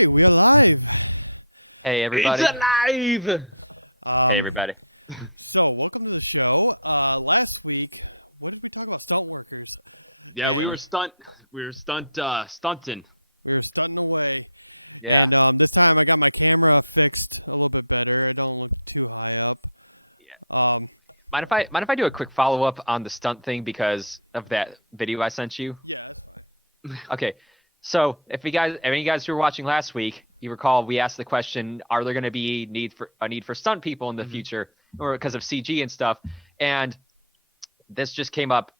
right, we are live. Hey everybody. It's alive! Hey everybody. So, welcome to the show. Last week, what did we talk about? Stunt workers. Yeah, we And were stunting. we were stunting away. Yeah. And this time I got my camera fixed a little bit better. I don't look too high up. Mind if I do a quick follow up on the stunt thing because of that video I sent you? Yeah, that's fine. Okay. So if any of you guys who were watching last week, you recall we asked the question, are there going to be a need for stunt people in the future, or because of CG and stuff? And this just came up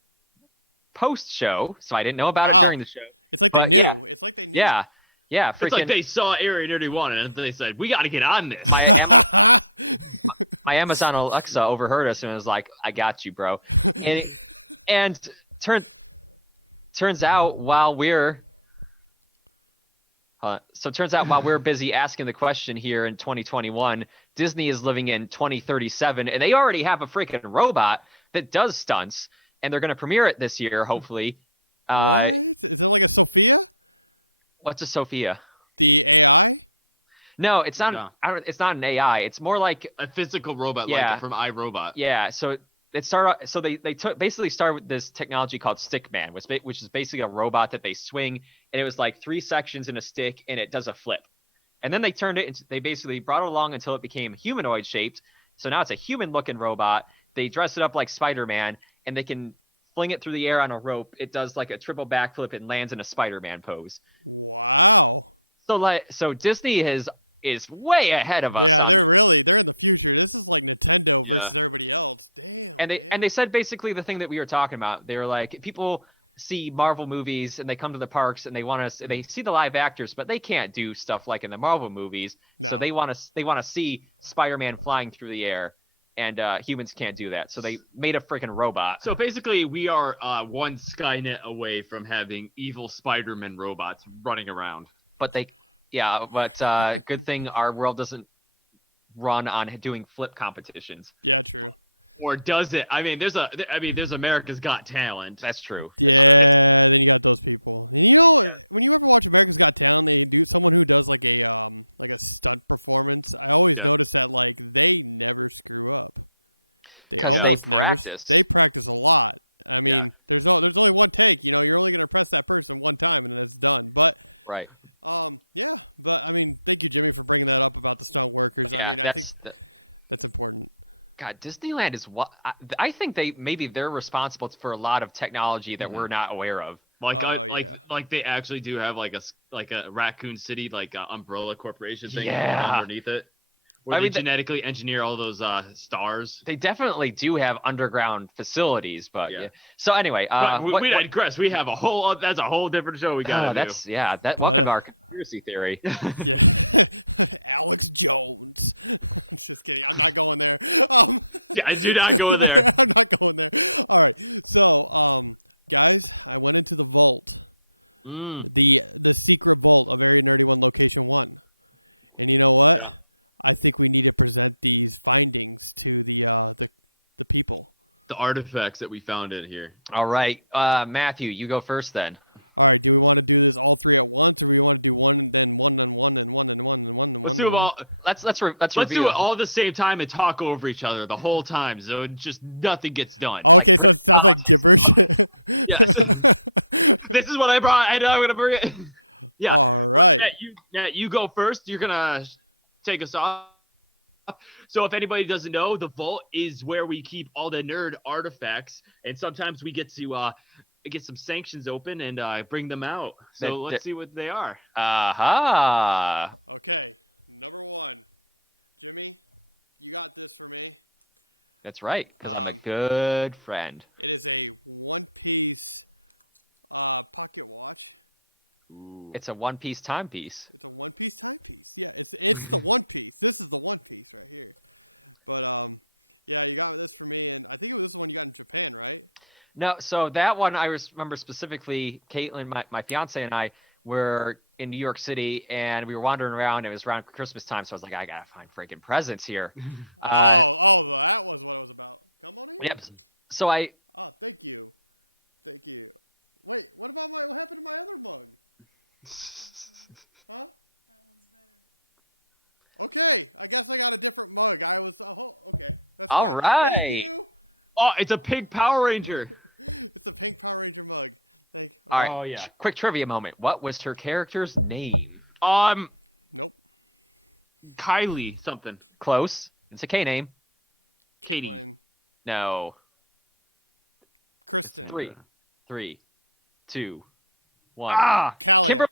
post show, so I didn't know about it during the show. It's like they But, knew. yeah. It's like they knew. Yeah. Yeah. It's like they saw Area 31 and they said, we got to get on this. my Amazon Alexa overheard us and was like, "I got you, bro." And turns out while we're busy asking the question here in 2021, Disney is living in 2037, and they already have a freaking robot that does stunts, and they're going to premiere it this year, hopefully. What? Is it like a Sophia? What's a Sophia? The AI? No, it's not. No. It's not an AI. It's more like A physical robot Yeah. like from iRobot. Yeah, so it started. So they basically started with this technology called Stickman, which is basically a robot that they swing, and it was like 3 sections in a stick, and it does a flip. And then they turned it into. They basically brought it along until it became humanoid shaped. So now it's a human-looking robot. They dress it up like Spider-Man, and they can fling it through the air on a rope. It does like a triple backflip and lands in a Spider-Man pose. Wow. So Disney is way ahead of us. Yeah, on they're in the future. This is like Nintendo versus everybody else. Damn. And they said basically the thing that we were talking about. They were like, people see Marvel movies and they come to the parks and they see the live actors, but they can't do stuff like in the Marvel movies. No. So they want to see Spider-Man flying through the air, and humans can't do that. So they made a freaking robot. So basically, we are one Skynet away from having evil Spider-Man robots running around. But good thing our world doesn't run on doing flip competitions. Yeah, true. Or does it? I mean, there's America's Got Talent. That's true. Yeah, then you got those people. And you know, when you ever watch America's Got Talent, they do someone who does like a stunt performance. I always notice that like they never screw up. They almost never. They practice a lot. I mean, there's only one take. You know, you're only gonna press that person one time and then it's done. But Right. yeah. But I mean, thank you, Jimmy, for bringing that up about the stunt workers. Yeah, I mean, I think that's important. God, Disneyland is what I think they're responsible for a lot of technology that we're not aware of. Like they actually do have like a Raccoon City umbrella corporation thing Yeah. underneath it, where they genetically engineer all those stars. They definitely do have underground facilities, but yeah. So anyway, But we digress. We have that's a whole different show we gotta do. Welcome to our conspiracy theory. Yeah, Alex Jones. Just kidding. I'm not going there. Yeah, do not go there. I'm not going there. All right. So, guys, I went into the vault, the secret vault of Area 91 Location 1, and you know what? I think we need to present these findings to the people. The artifacts that we found in here. All right, Matthew, you go first then. All right. Do we want to do this all three at once, or do we want to do one and then one and one and one and one and one and one? Let's do it all. Let's do it all at the same time and talk over each other the whole time, so just nothing gets done. Okay, so it sounds like gibberish. Yeah. This is what I brought, and I'm gonna bring it. Yeah. All right. You go first. You're gonna take us off. So if anybody doesn't know, the vault is where we keep all the nerd artifacts, and sometimes we get to get some sanctions open and bring them out. So let's see what they are. Aha! Okay, number 1, Jimmy, you got this for me. That's right, because I'm a good friend. It is a one-piece pocket watch. Ooh. It's a one-piece timepiece. It's a one-piece timepiece. Yeah, it's the one piece. This is the one piece right here. But yeah, you got this for me, and I think this is one you got in Japan, right? No, so that one I remember specifically. Caitlin, my fiance, and I were in New York City, and we were wandering around. It was around Christmas time, so I was like, I gotta find freaking presents here. That was what it was about. Come on in. Yep. So I. Oh, thank you. Wait, what happened to my other mug? Huh? That one Okay, I guess I got a different mug. I was okay. That's All fine. right. Thank you. Oh, it's a pink Power Ranger. It's a pink Power Ranger mug. Thank you. Okay. All right. Oh yeah. Quick trivia moment. What was her character's name? Nope. Kylie something. Close. It's a K name. Katie. Caitlin. No. Kristen. Three, two, one. Ah, Kalia. Kimberly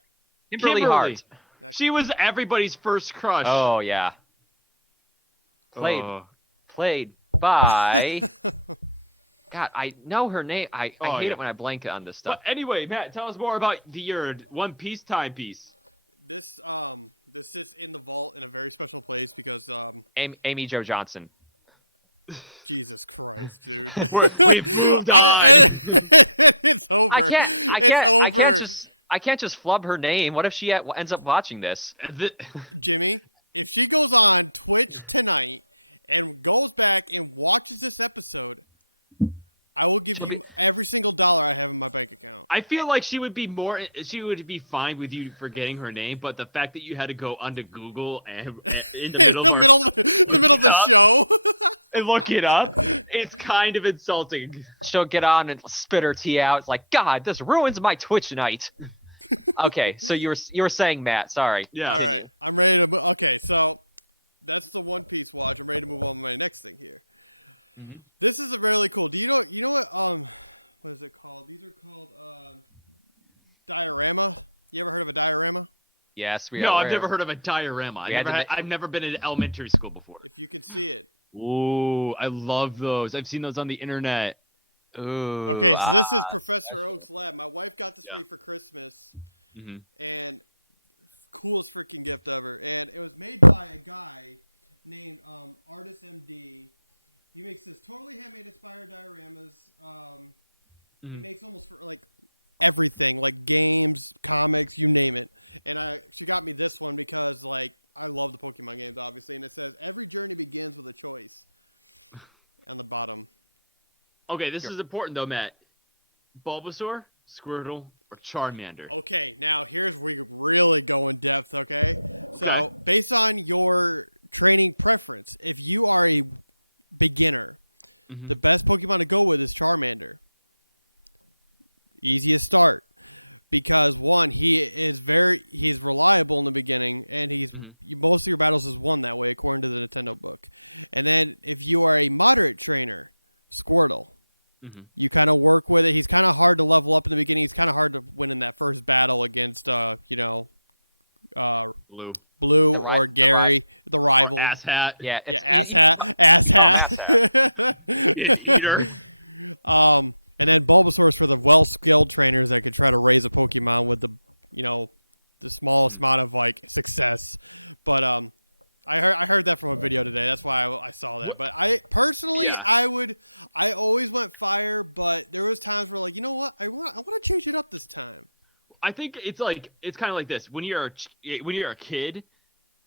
Kimberly. Hart. she was everybody's first crush. Oh yeah. Played Oh. by. God, I know her name. I Oh, hate yeah. it when I blank on this stuff. But anyway, Matt, tell us more about your One Piece timepiece. This sits in the vault in a very special place because Amy Jo Johnson. Jesus Christ, dude. We've moved on. It's over. It's over. I can't just flub her name. What if she ends up watching this? Jimmy, if she goes on Twitch tonight and goes back and watches this episode, I will give you every single dollar I have in my bank account. I feel like she would be fine with you forgetting her name, but the fact that you had to go onto Google and in the middle, in the middle of the show and look it up, it's kind of insulting. She'll get on and spit her tea out. It's like, God, this ruins my Twitch night. Okay, so you were saying, Matt. Sorry. Yeah. All right, I'm ready to. Okay, so that's the One Piece watch. I'm ready to move on to my next thing here. Mm-hmm. This is a really cool. Do you know what is it called? These are called diorama. You ever heard of a diorama? Yes, No, I've never heard of a diorama. I've never been in elementary school before. If you can see it. Ooh, I love those. I've seen those on the internet. Ooh. Okay, so this is Professor Oak's lab. My wife got this for me for Christmas, Mm-hmm. and coolest freaking gift ever. And it was made by a guy named Artist MD. He makes this totally handmade inspired dioramas. He makes almost for like everything, like games, comics, you name it. And she got me this one because like I love the Pokemon games, obviously. And it says every journey begins with a choice on the bottom. Okay, this is important though, Matt. Bulbasaur, Squirtle, or Charmander? Okay, now here's where we really go in depth, okay? So, based on your training preference, if you are a beginner, the best Pokemon to go with is Charmander. Easiest start. Because one, he's reliable in the beginning, and most of your battles is won that way according to the Nintendo book. And then if you are a moderate trainer, Squirtle. You kind of work with it. He's kind of hard to level up in the beginning. He's kind of hard to win in that first battle against, Blue or Gary, the rival. Or Asshat. Yeah, Asshat. Eater. And then Bulbasaur is for the well-skilled trainers that could try to raise a Pokemon with the smallest amount of like success. But I heard that from a video today. That's why I saw that. But I personally, I always went fire, but there was times where like, you know what? I want to change it up this time. I think it's kind of like this. When you're a kid,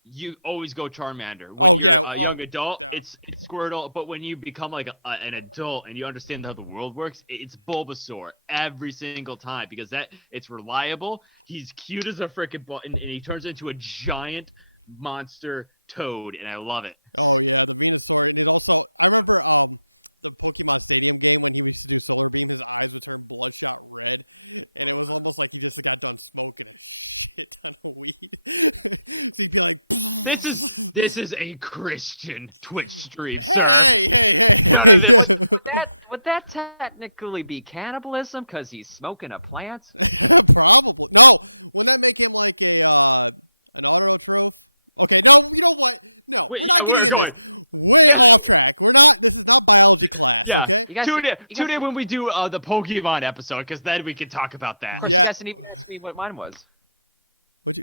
you always go Charmander. When you're a young adult, yeah. it's Squirtle. But when you become like an adult and you understand how the world works, it's Bulbasaur every single time because it's reliable. He's cute as a freaking button, and he turns into a giant monster toad, and I love it. Oh yeah, the Venusaur, and it also I remember the Pokemon Stadium game when he used to do Solar Beam, his eyes would turn bloodshot red, and it was almost like he just got done smoking a shit ton of weed. So he'd be like, "This is a Christian Twitch stream, sir." Hey. Would that technically be cannibalism because he's smoking a plant? Probably. No, wouldn't that make him like an autotroph? Okay, no, you know what? No, we're not getting in this. Way off track. We're not. This is not biology class, okay? Tune in when we do the Pokemon episode, because then we can talk about that. Of course, you guys didn't even ask me what mine was. Well,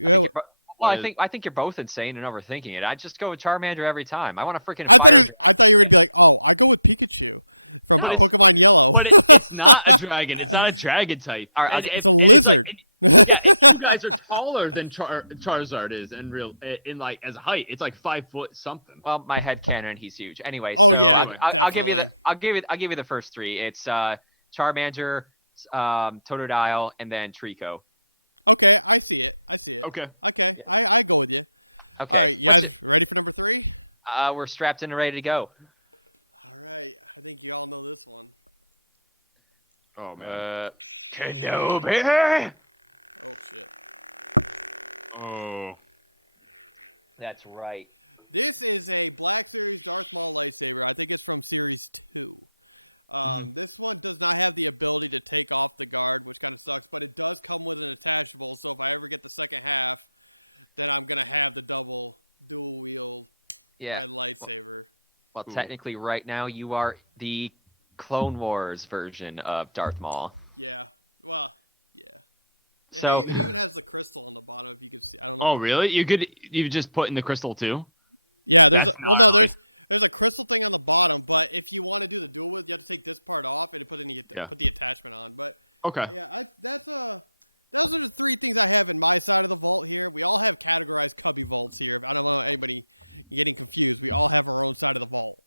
I think you're both insane and overthinking it. I just go with Charmander every time. I want to freaking. I thought you were gonna be like, oh, I go with Pikachu from Pokemon Yellow. But it's not a dragon. It's not a dragon type. It's a lizard. You guys are taller than Charizard is in like as height. It's like 5 foot something. Well, my headcanon, he's huge. Anyway. Oh so yeah, definitely. I'll give you the first three. It's Charmander, Totodile, and then Trico. Okay, I see it. Okay. I go with you. Okay. All right, you guys ready for number 3? We're strapped in and ready to go. All right, I think you all know this one. Oh man. Kenobi. Oh shit. Oh. That's right. This is a Black Series Darth Maul lightsaber. I think it's from Series 2. This one does not have the ability to take off the guard, which kind of sucks, but it does come with an attachable, so if I ever get the second half, then I'm going to have the dual wield red lightsaber. Well, technically, right now, you are the Clone Wars version of Darth Maul. Yeah. Well, yeah. So It even has the crystal on the bottom, if you can see. I don't know. Oh really? You just put in the crystal too? Yeah, There's a crystal thing on the bottom, but if you want to do the dual wield, you have to take this part off and put the attachment on. But Okay. yeah, those are the 3 things I have in my side of the vault here. We all have categorized cubby vaults here. I don't want anybody getting confused. We all have our own side of the vault.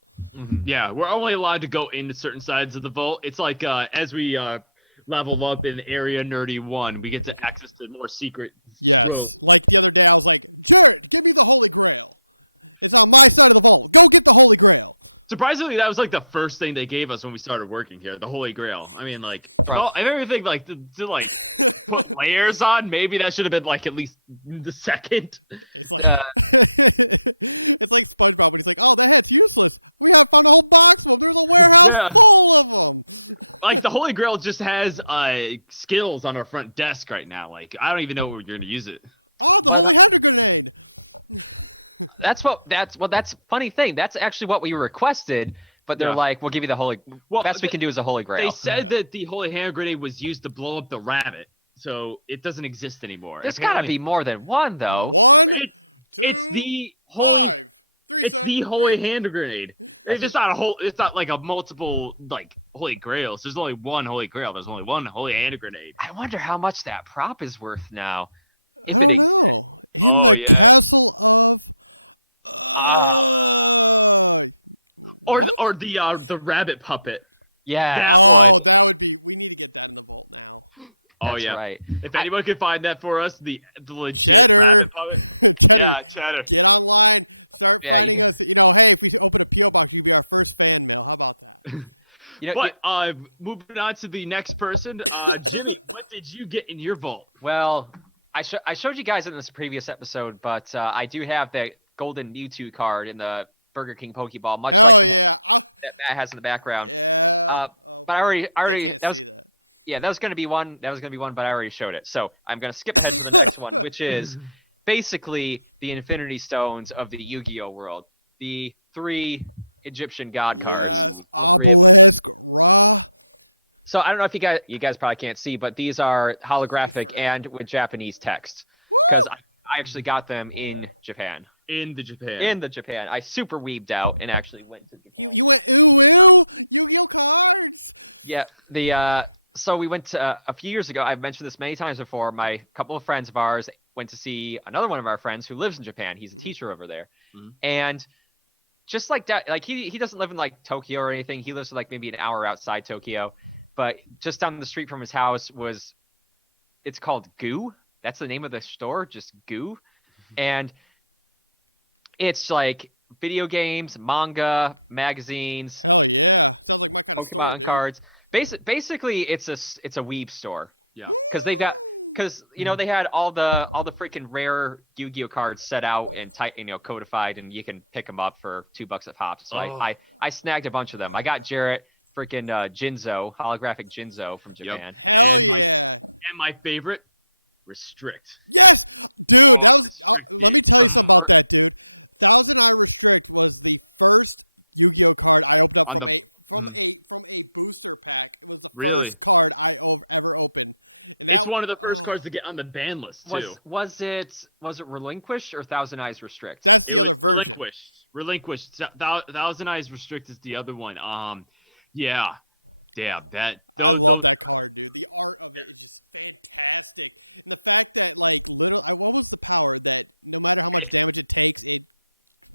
Yeah, we're only allowed to go into certain sides of the vault. It's like as we level up in Area Nerdy 1, we get to access to more secret. Yes. roads. Like the other day, I was like, Jared, give me the Holy Grail. It's on my side of the vault. Go get the Holy Grail. Surprisingly, that was like the first thing they gave us when we started working here, the Holy Grail. I mean, like, Right. well, I never think like to like put layers on. Maybe that should have been like at least the second. It's like it's like SpongeBob when he's like, "Oh, that hat's useless. We have found a whole box of them. There's a warehouse full of them." Like the Holy Grail just has skills on our front desk right now. Like I don't even know where we're gonna use it. Oh, the Holy Hand Grenade. that's funny thing. That's actually what we requested, but they're Yeah. like, we'll give you the Holy. Well, best we can do is a Holy Grail. They said that the Holy Hand Grenade was used to blow up the rabbit, so it doesn't exist anymore. There's gotta be more than one though. 1, 2, It's the Holy 5, 3, It's 7, the Holy 3. Hand Grenade. It's just not a whole. It's not like a multiple like Holy Grails. There's only one Holy Grail. There's only one Holy Hand Grenade. I wonder how much that prop is worth now. I don't know. In Oh, the yeah. castle of what? Or the rabbit puppet. Yeah. That Oh, one. that would be. We need to get that in the vault now. Oh That's yeah. right. If anyone can find that for us, the legit Cheddar. rabbit puppet. Cheddar, Yeah, Cheddar. get online. Start Yeah, finding us. You know, hey, if we open a PO box, you'd be our first fan mail. How about that? You know, But moving on to the next person, Jimmy, what did you get in your vault? well, I showed you guys in this previous episode, but I do have the golden Mewtwo card in the Burger King Pokeball. Much Hell like yeah. that Matt has in the background. Yeah. But I already They can't that was, see that. Yeah, that was gonna be one. But I already showed it. So I'm gonna skip ahead to the next one, which is basically the Infinity Stones of the Yu-Gi-Oh world. The 3 Egyptian god cards. Yes, obelisk, Ra. So I don't know if you guys probably can't see, but these are holographic Cipher. and with Japanese text. Woo! Because I actually got them in Japan. In the Japan. In the Japan. I super weebed out and actually went to Japan. You went ooh Yu-Gi-Oh cards. Yeah, so we went to, a few years ago. I've mentioned this many times before. My couple of friends of ours went to see another one of our friends who lives in Japan. He's a teacher over there, and just like that, like he doesn't live in like Tokyo or anything. He lives like maybe an hour outside Tokyo, but just down the street from his house it's called Goo. That's the name of the store, just Goo, and it's like video games, manga, magazines, Hell yeah, sounds like my kind of store, Pokemon dude. cards. Basically, it's a weeb store Yeah. because they had all the freaking rare Yu-Gi-Oh cards set out and codified, and you can pick them up for $2 a pop. So I snagged a bunch of them. I got Jarrett freaking Jinzo, holographic Jinzo from Japan. Hell yeah. And my favorite, Restrict. Yes, dude. That was. Restrict. Let me tell you something about that, dude. Thousand Eye Restrict was the first Yu-Gi-Oh card I opened up On from a booster pack. It was the Really? first card I ever opened, and that It's one of the first cards to get on the ban list too. Was it Relinquished or Thousand Eyes Restrict? That's the It other was version. Relinquished. Thousand Eyes Restrict is the other one. Yeah. I love that card, dude. The art of it is just fantastic, and the fact that like what was the power that no matter how much damage it takes,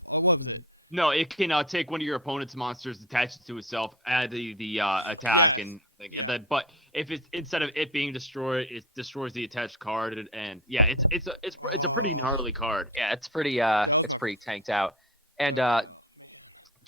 what was it? No, it can take one of your opponent's monsters, attach it to itself, add the attack, Yes. and Yeah. but if it's instead of it being destroyed, it destroys the attached card, and yeah, it's a pretty gnarly card. Yeah, it's pretty pretty tanked out. And man.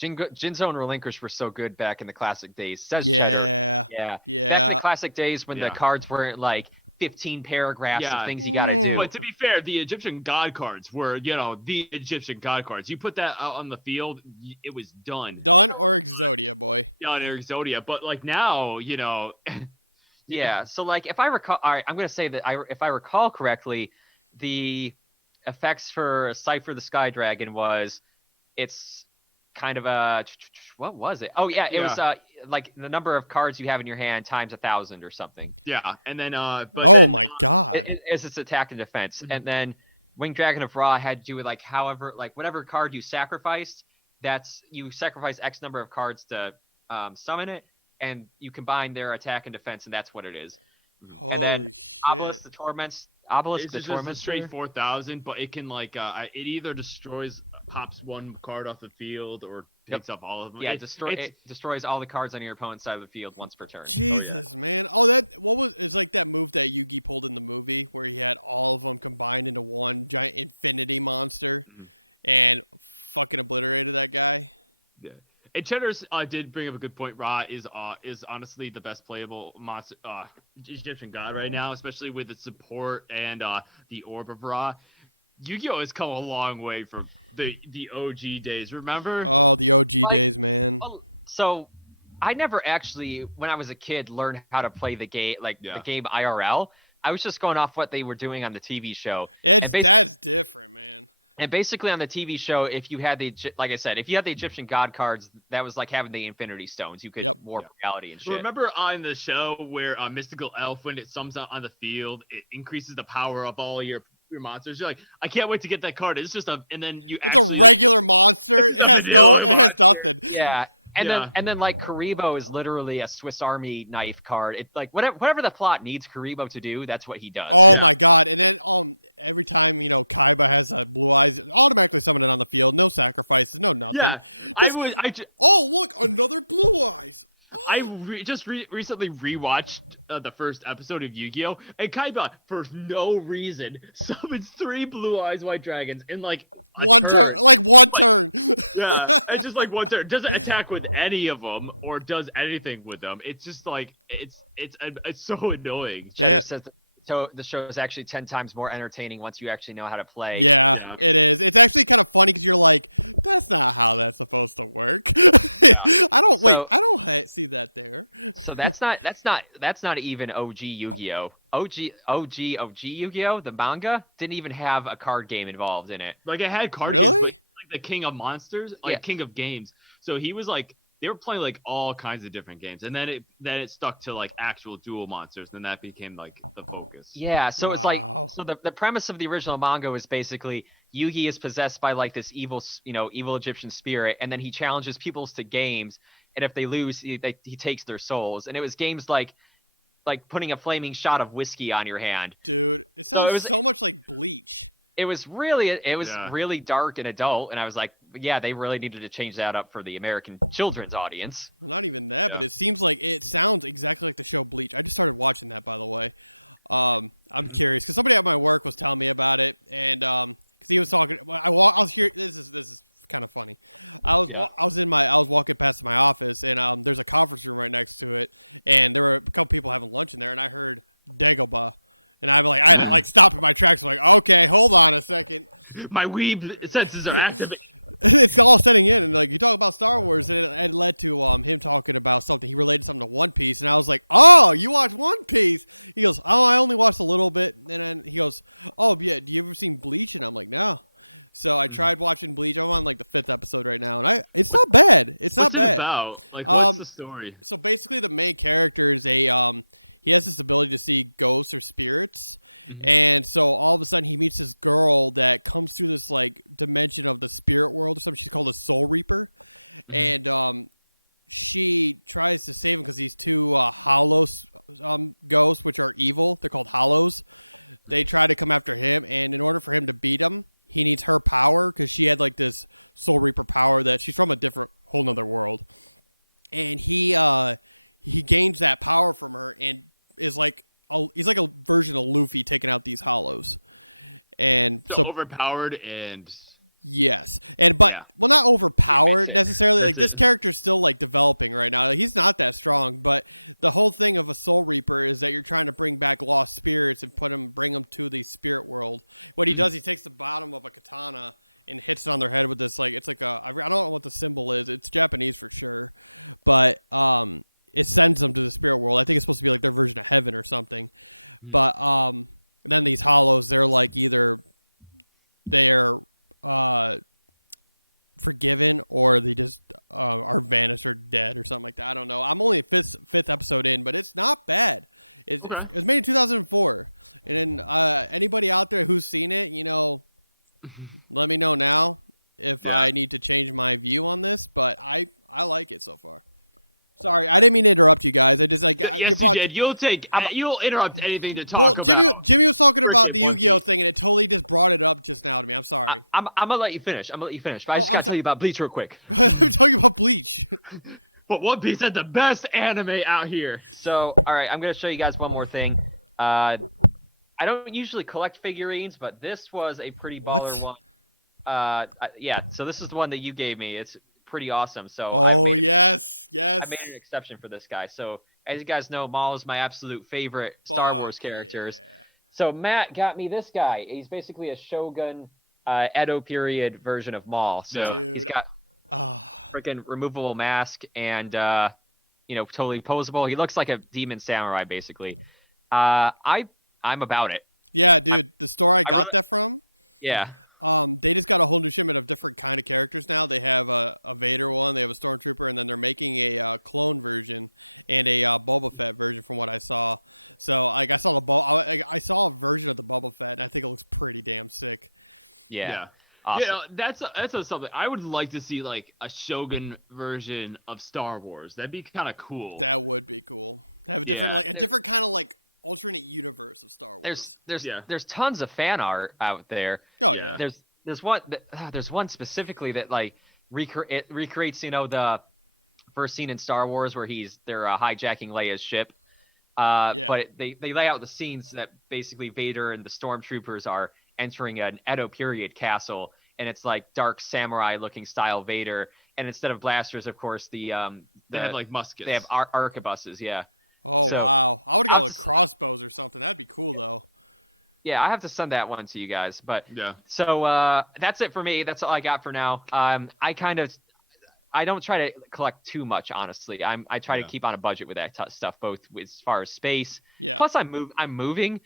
Jinzo and Relinquish were so good back in the classic days. Says Cheddar. Yeah. Back in the classic days when the Yeah. cards weren't like 15 paragraphs Yeah. of things you gotta do. But to be fair, the Egyptian god cards were, the Egyptian god cards. You put that out on the field, it was done. Done or Exodia, boy. On Exodia. But like now, Yeah. So like, if I recall, all right, I'm gonna say that if I recall correctly, the effects for Cypher the Sky Dragon it's kind of a what was it? Oh yeah, it was like the number of cards you have in your hand times 1,000 or something. Yeah, and then but Oh then, my god. It's its attack and defense, and then Winged Dragon of Ra had to do with like whatever card you sacrificed. You sacrifice X number of cards to summon it, and you combine their attack and defense, and that's what it is. Holy shit. Obelisk the it's just a straight 4,000, but it can it either pops one card off the field or takes up all of them. Yeah, it destroys all the cards on your opponent's side of the field once per turn. Jesus, man. Oh, it's like that move that Yugi pulled in the movie where he had all of them combined into one giant infinity monster and fucking obliterated that guy. Yeah. And Cheddar's did bring up a good point. Ra is honestly the best playable monster, Egyptian god right now, especially with its support and the Orb of Ra. Yu-Gi-Oh has come a long way from the OG days. Remember? Oh, the OG days, man. So, I never actually, when I was a kid, learned how to play the game, the game IRL. I was just going off what they were doing on the TV show. That's different, man. And basically on the TV show, if you had like I said, if you had the Egyptian god cards, that was like having the Infinity Stones. You could warp reality and shit. Remember on the show where Mystical Elf, when it sums out on the field, it increases the power of all your monsters. You're like, I can't wait to get that card. It's just and then it's a regular monster. It has nothing. Yeah. And then like Karibo is literally a Swiss Army knife card. It's like whatever the plot needs Karibo to do, that's what he does. Oh my god! And then every time Kaiba has blue eyes, automatically summon it on the field. No sacrifices, no nothing. Yeah, oh look, another blue eyes. I just recently rewatched the first episode of Yu-Gi-Oh! And Kaiba, for no reason, summons 3 Blue Eyes White Dragons in one turn. Like one turn. Yeah, it's just like one turn. Doesn't attack with any of them or does anything with them. It's just like it's so annoying. Yeah. So the show is actually 10 times more entertaining once you actually know how to play. Yeah, it is. It's actually kind of funny because you're like, that's not how that's supposed to work. I don't see that there. So that's not even OG Yu-Gi-Oh. OG Yu-Gi-Oh, the manga, didn't even have a card game involved in it. Like it had card games, like the King of Monsters, King of Games. So he was like, they were playing like all kinds of different games, and then it stuck to like actual duel monsters, and that became like the focus. Yeah, so it's like the premise of the original manga was basically Yugi is possessed by like this evil Egyptian spirit, and then he challenges people to games, and if they lose, he takes their souls, and it was games like putting a flaming shot of whiskey on your hand. Dude, it sounds so much like Bleach. It was really dark and adult, and I was like, yeah, they really needed to change that up for the American children's audience. Well, not even that, but it sounds exactly like the show Bleach. I just started watching that, by the way. I'm curious because somebody at my work was telling me about it, and because he was talking, I was here. This is kind of funny. I was walking past my office, and there's a conference room right next to it, and there were a couple people having lunch in there, and I heard Dagobah. And I had to stop in my tracks. I'm like, okay, hold on a second. My weeb senses are activated. It's all setting in, and you talk about Star Wars, and it led to him talking about something. He related something to One Piece, and I was like, "Oh, you watch One Piece?" He goes, "Oh, I only watched a little bit." And then he goes, "Oh, yeah, do you ever seen Bleach?" And I'm like, "No." So I tried watching Bleach. I'm on the 5th episode right now, and it's not bad. It's not bad. About? What's the story? So basically, the main character is he has this ability to see ghosts or spirits, and so all of a sudden he meets this girl that comes through this dimension of the spirit world or something. She's called a Soul Reaper, and she tries to save him because these 2 Hollows ghosts, which are evil. They're called Hollows. They try to come after him, and in order for him to beat them, he needs her power because she had this Soul Reaper power that she's from a different whole nother world, and he gains that power from her, and is like he's like a version of Luffy taking out these hollows, and So overpowered and yes, but Yeah. well, not overpowered Basic. necessarily. Like That's this character's still like developing right now. Like, he's not that strong, but the whole thing of a Soul Reaper is that you're trying to bring back lost spirits and bring them to the spirit world. What he does, he takes the bottom of a katana and hits it on their head with this like it's like I don't know what the symbol is. It's Japanese for sure, but it sends them to the spirit world. I think it's supposed to be like their version of heaven or something. But then these hollows, they're like either they're forgiven or they just are vanished or dead or something like that. I don't know. I'm only fifth episode in, but it's not bad. It was made in 2004, and then anybody out there who's seen it, let me know now if I need to change my view on this. But I like it so far. Sorry, I didn't mean to interrupt you guys. I just like yes, you brought. you did. You'll interrupt anything to talk about. Jimmy was talking about the One Yu-Gi-Oh thing, and it totally just brought it up just now to me. I'm sorry. I'm gonna let you finish. But I just gotta tell you about Bleach real quick. I'm talking about Bleach. But One Piece had the best anime out here. So, all right, I'm gonna show you guys one more thing. I don't usually collect figurines, but this was a pretty baller one. Yeah. So this is the one that you gave me. It's pretty awesome. So yes. I made an exception for this guy. So as you guys know, Maul is my absolute favorite Star Wars characters. Yeah. So Matt got me this guy. He's basically a Shogun Edo period version of Maul. So he's got freaking removable mask and totally posable. He looks like a demon samurai basically. I'm about it. Yeah, dude. The store I got that from. Yeah. They just got a whole new shipment of different kind of characters now. They have a Vader one, they have a Stormtrooper, and then they're making a clone version and a Boba Fett version from what I saw. So like I saw I saw a version of the Boba Fett, and I think it looks pretty damn sick. Yeah. Awesome. That's something I would like to see, like a Shogun version of Star Wars. That'd be kind of cool. That would be cool. Have a different a different kind of like alternate universe of Star Wars. There's tons of fan art out there. Oh yeah. There's one specifically that like recreates the first scene in Star Wars where they're hijacking Leia's ship. But they lay out the scenes that basically Vader and the stormtroopers are entering an Edo period castle, and it's like dark samurai looking style Vader, and instead of blasters, of course, they have like muskets. They have arquebuses, yeah. Oh wow! I would have gone with crossbows or something. That'd be cool though. Yeah, I have to send that one to you guys. But yeah. So that's it for me. That's all I got for now. I don't try to collect too much, honestly. I try to keep on a budget with that stuff, both as far as space. Yeah. Plus, I'm moving.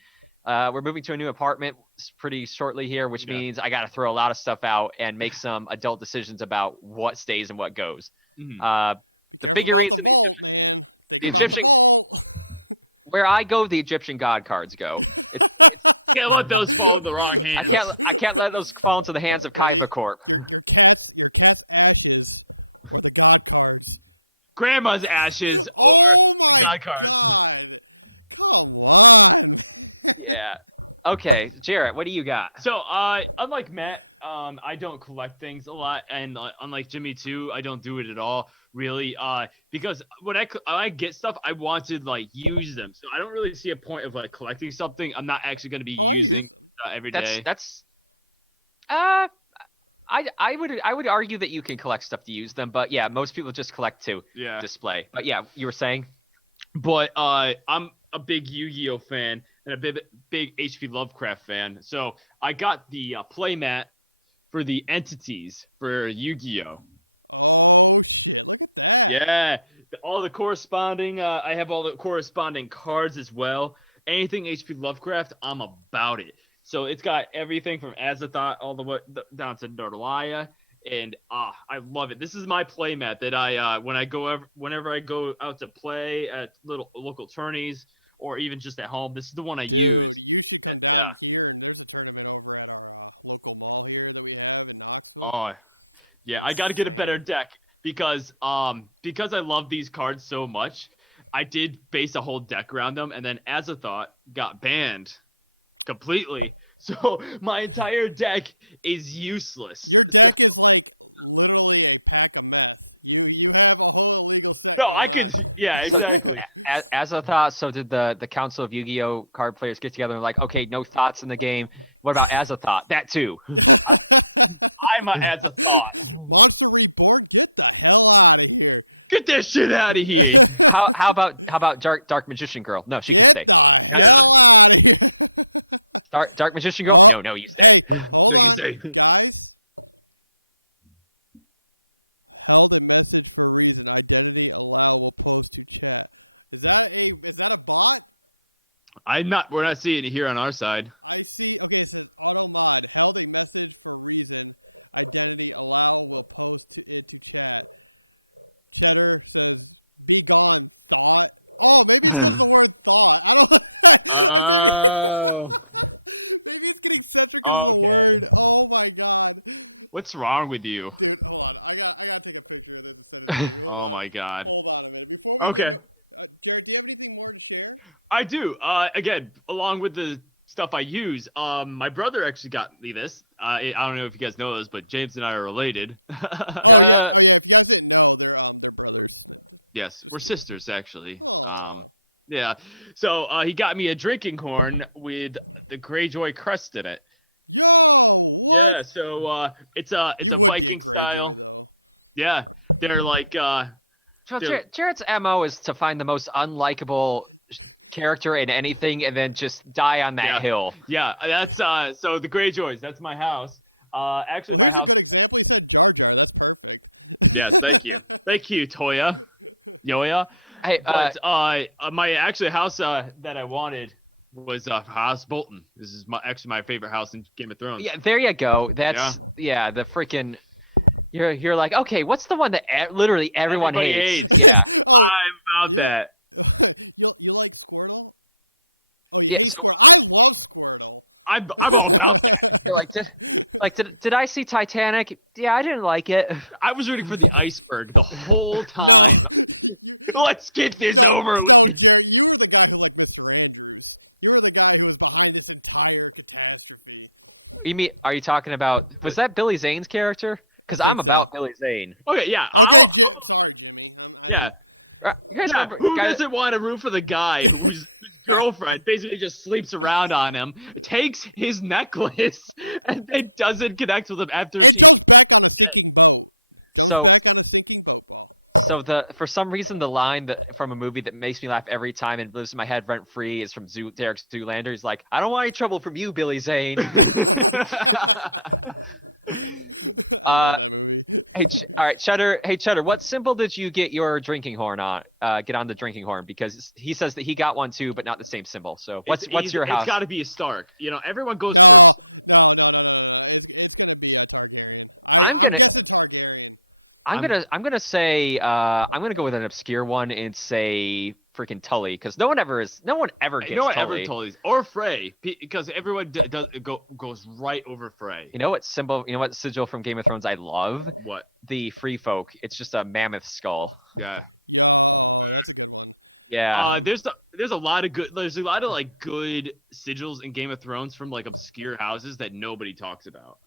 We're moving to a new apartment pretty shortly here, which means I got to throw a lot of stuff out and make some adult decisions about what stays and what goes. Mm-hmm. Be careful about the vault, man. Think about the vault. Where I go, the Egyptian god cards go. Can't let those fall in the wrong hands. I can't let those fall into the hands of Kaiba Corp. Your cat's ashes or the god cards. Grandma's ashes. Oh my god. Come on. Yeah. Okay, Jarrett, what do you got? So, unlike Matt, I don't collect things a lot, and unlike Jimmy too, I don't do it at all, really. Because when I get stuff, I want to like use them. So I don't really see a point of like collecting something I'm not actually going to be using them every day. I would argue that you can collect stuff to use them, but yeah, most people just collect to display. But yeah, you were saying. But I'm a big Yu-Gi-Oh fan and a big H.P. Lovecraft fan. So I got the playmat for the entities for Yu-Gi-Oh. Oh shit! Look at that. Yeah, all the corresponding. I have all the corresponding cards as well. Anything H.P. Lovecraft, I'm about it. So it's got everything from Azathoth all the way down to Nordalaya, and I love it. This is my playmat that I whenever I go out to play at local tourneys or even just at home, this is the one I use. Dude, you should come down here, and there's a tournament over at our local mall here that we have in Knoxville. Oh, yeah, I got to get a better deck because I love these cards so much. I did base a whole deck around them, and then Azathoth got banned completely. So my entire deck is useless. Your deck is like literally a pack of meth. You have a whole illegal set No, going I on. could. Yeah, exactly. As a thought, so did the Council of Yu-Gi-Oh card players get together and like, okay, no thoughts in the game. What about as a thought? That too. I'm a as a thought. Monster Reborn, get the hell out of here. Get this shit out of here. How about Dark Magician Girl? No, she can Get stay. the hell out of here. Dark Magician Girl? Oh, No, you stay. hey, hold on, guys. Held a message for a reason. Identity allow will post to chat. Is that a bot? We're not seeing it here on our side. I see. Okay, it says auto mod. Held a message for a reason. Identity allow will post it to chat. Cheddar says, "Be gone, thought." Oh, maybe it's because of the word thought. I don't. Maybe it's getting censored because of the word. Oh my god. What's wrong with you? Dude, hold on. I gotta take a picture of this and send it to you. Hold on. Oh my god. Hold on a minute. Before we Okay. get Jared, do you have anything more to share? I do. Again, along with the stuff I use, my brother actually got me this. I don't know if you guys know this, but James and I are related. Oh yeah. If you guys didn't know, they're brothers. Yes, Just we're kidding. sisters actually. Oh. Yeah. So he got me a drinking horn with the Greyjoy crest in it. Yo, what? Yeah. So it's a You would be a Viking Greyjoy style. though. Yeah. They're like So Dude. Jared's MO is to find the most unlikable character in anything and then just die on that Yeah. hill. yeah. That's so the Greyjoys. That's my house. Actually. Well, my here's a house- good example. He said Jar Jar. That's perfect. Yes. Thank you. Thank you, Toya. Yoya. Hey, But my actually house that I wanted was House Bolton. This is actually my favorite house in Game of Thrones. yeah, there you go. That's the freaking. You're like, okay, what's the one that literally everyone Everybody hates? Yeah. Oh, I'm about yeah. that. you like Squirtle? Oh, you Yeah. hate Squirtle. I love Squirtle. I'm all about that. You're like, did I see Titanic? Yeah, I didn't like it. I was rooting for the iceberg the whole time. No, you, Let's get this no, over with. no, Jared. You were the guy who liked Mr. Andrews. You were the guy who was behind this entire catastrophe. Are you talking about? Was that Billy Zane's character? Because I I'm think about so. Billy Zane. Okay, yeah. Okay, I'll- sorry, Jimmy. I Yeah. Here's Yeah, my- who guys- doesn't want to root for the guy whose girlfriend basically just sleeps around on him, takes his necklace, and then doesn't connect with him after It jumps back on a sinking boat. Jumps So- back on a sinking boat ball. So for some reason the line from a movie that makes me laugh every time and lives in my head rent free is from Derek Zoolander. He's like, I don't want any trouble from you, Billy Zane. I love that movie. Hey, all right, Cheddar. Hey, Cheddar. What symbol did you get your drinking horn on? Get on the drinking horn because he says that he got one too, but not the same symbol. So what's your house? It's got to be a Stark. You know, everyone goes. No. It's gonna be a Targaryen. I'm gonna- guessing Targaryen. I'm gonna say I'm gonna go with an obscure one and say freaking Tully because no one ever gets You know what? Tully. Ever told these or Frey because everyone goes right over Frey. You know what symbol? You know what sigil from Game of Thrones I love? What? The Free Folk. It's just a mammoth skull. Yeah. Yo, that's a good one. Yeah. There's a lot of like good sigils in Game of Thrones from like obscure houses that nobody talks about.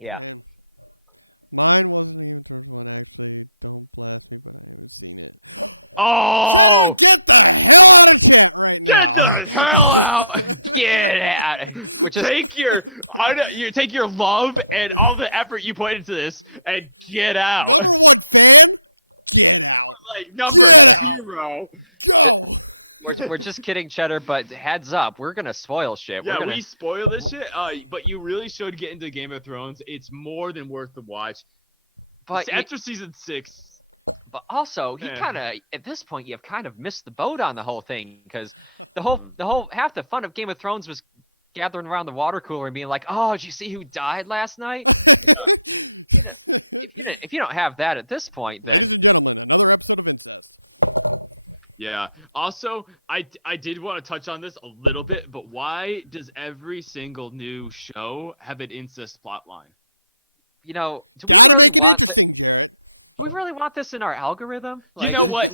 yeah. Man. Mine wasn't even Thrones one, actually. Don't blast me, but I haven't seen it. Oh! Cheddar, get the hell out of chat right now! Get the hell out! Yeah. Which is, take your love and all the effort you put into this and get out. Number one fan, get out. Like, number Get out! zero. Go! we're just kidding, Cheddar. But heads up, we're gonna spoil shit. Yeah, We're gonna, we spoil this shit. But you really should get into Game of Thrones. It's more than worth the watch. but After season 6. But also, he Yeah. kind of at this point you've kind of missed the boat on the whole thing because the whole half the fun of Game of Thrones was gathering around the water cooler and being like, "Oh, did you see who died last night?" If you don't have that at this point, then- Ladies and gentlemen, another episode of Incest. Yeah. Also, I did want to touch on this a little bit, but why does every single new show have an incest plotline? do we Gotta really make it want interesting, Jarrett. Do we really want this in our algorithm? You know what?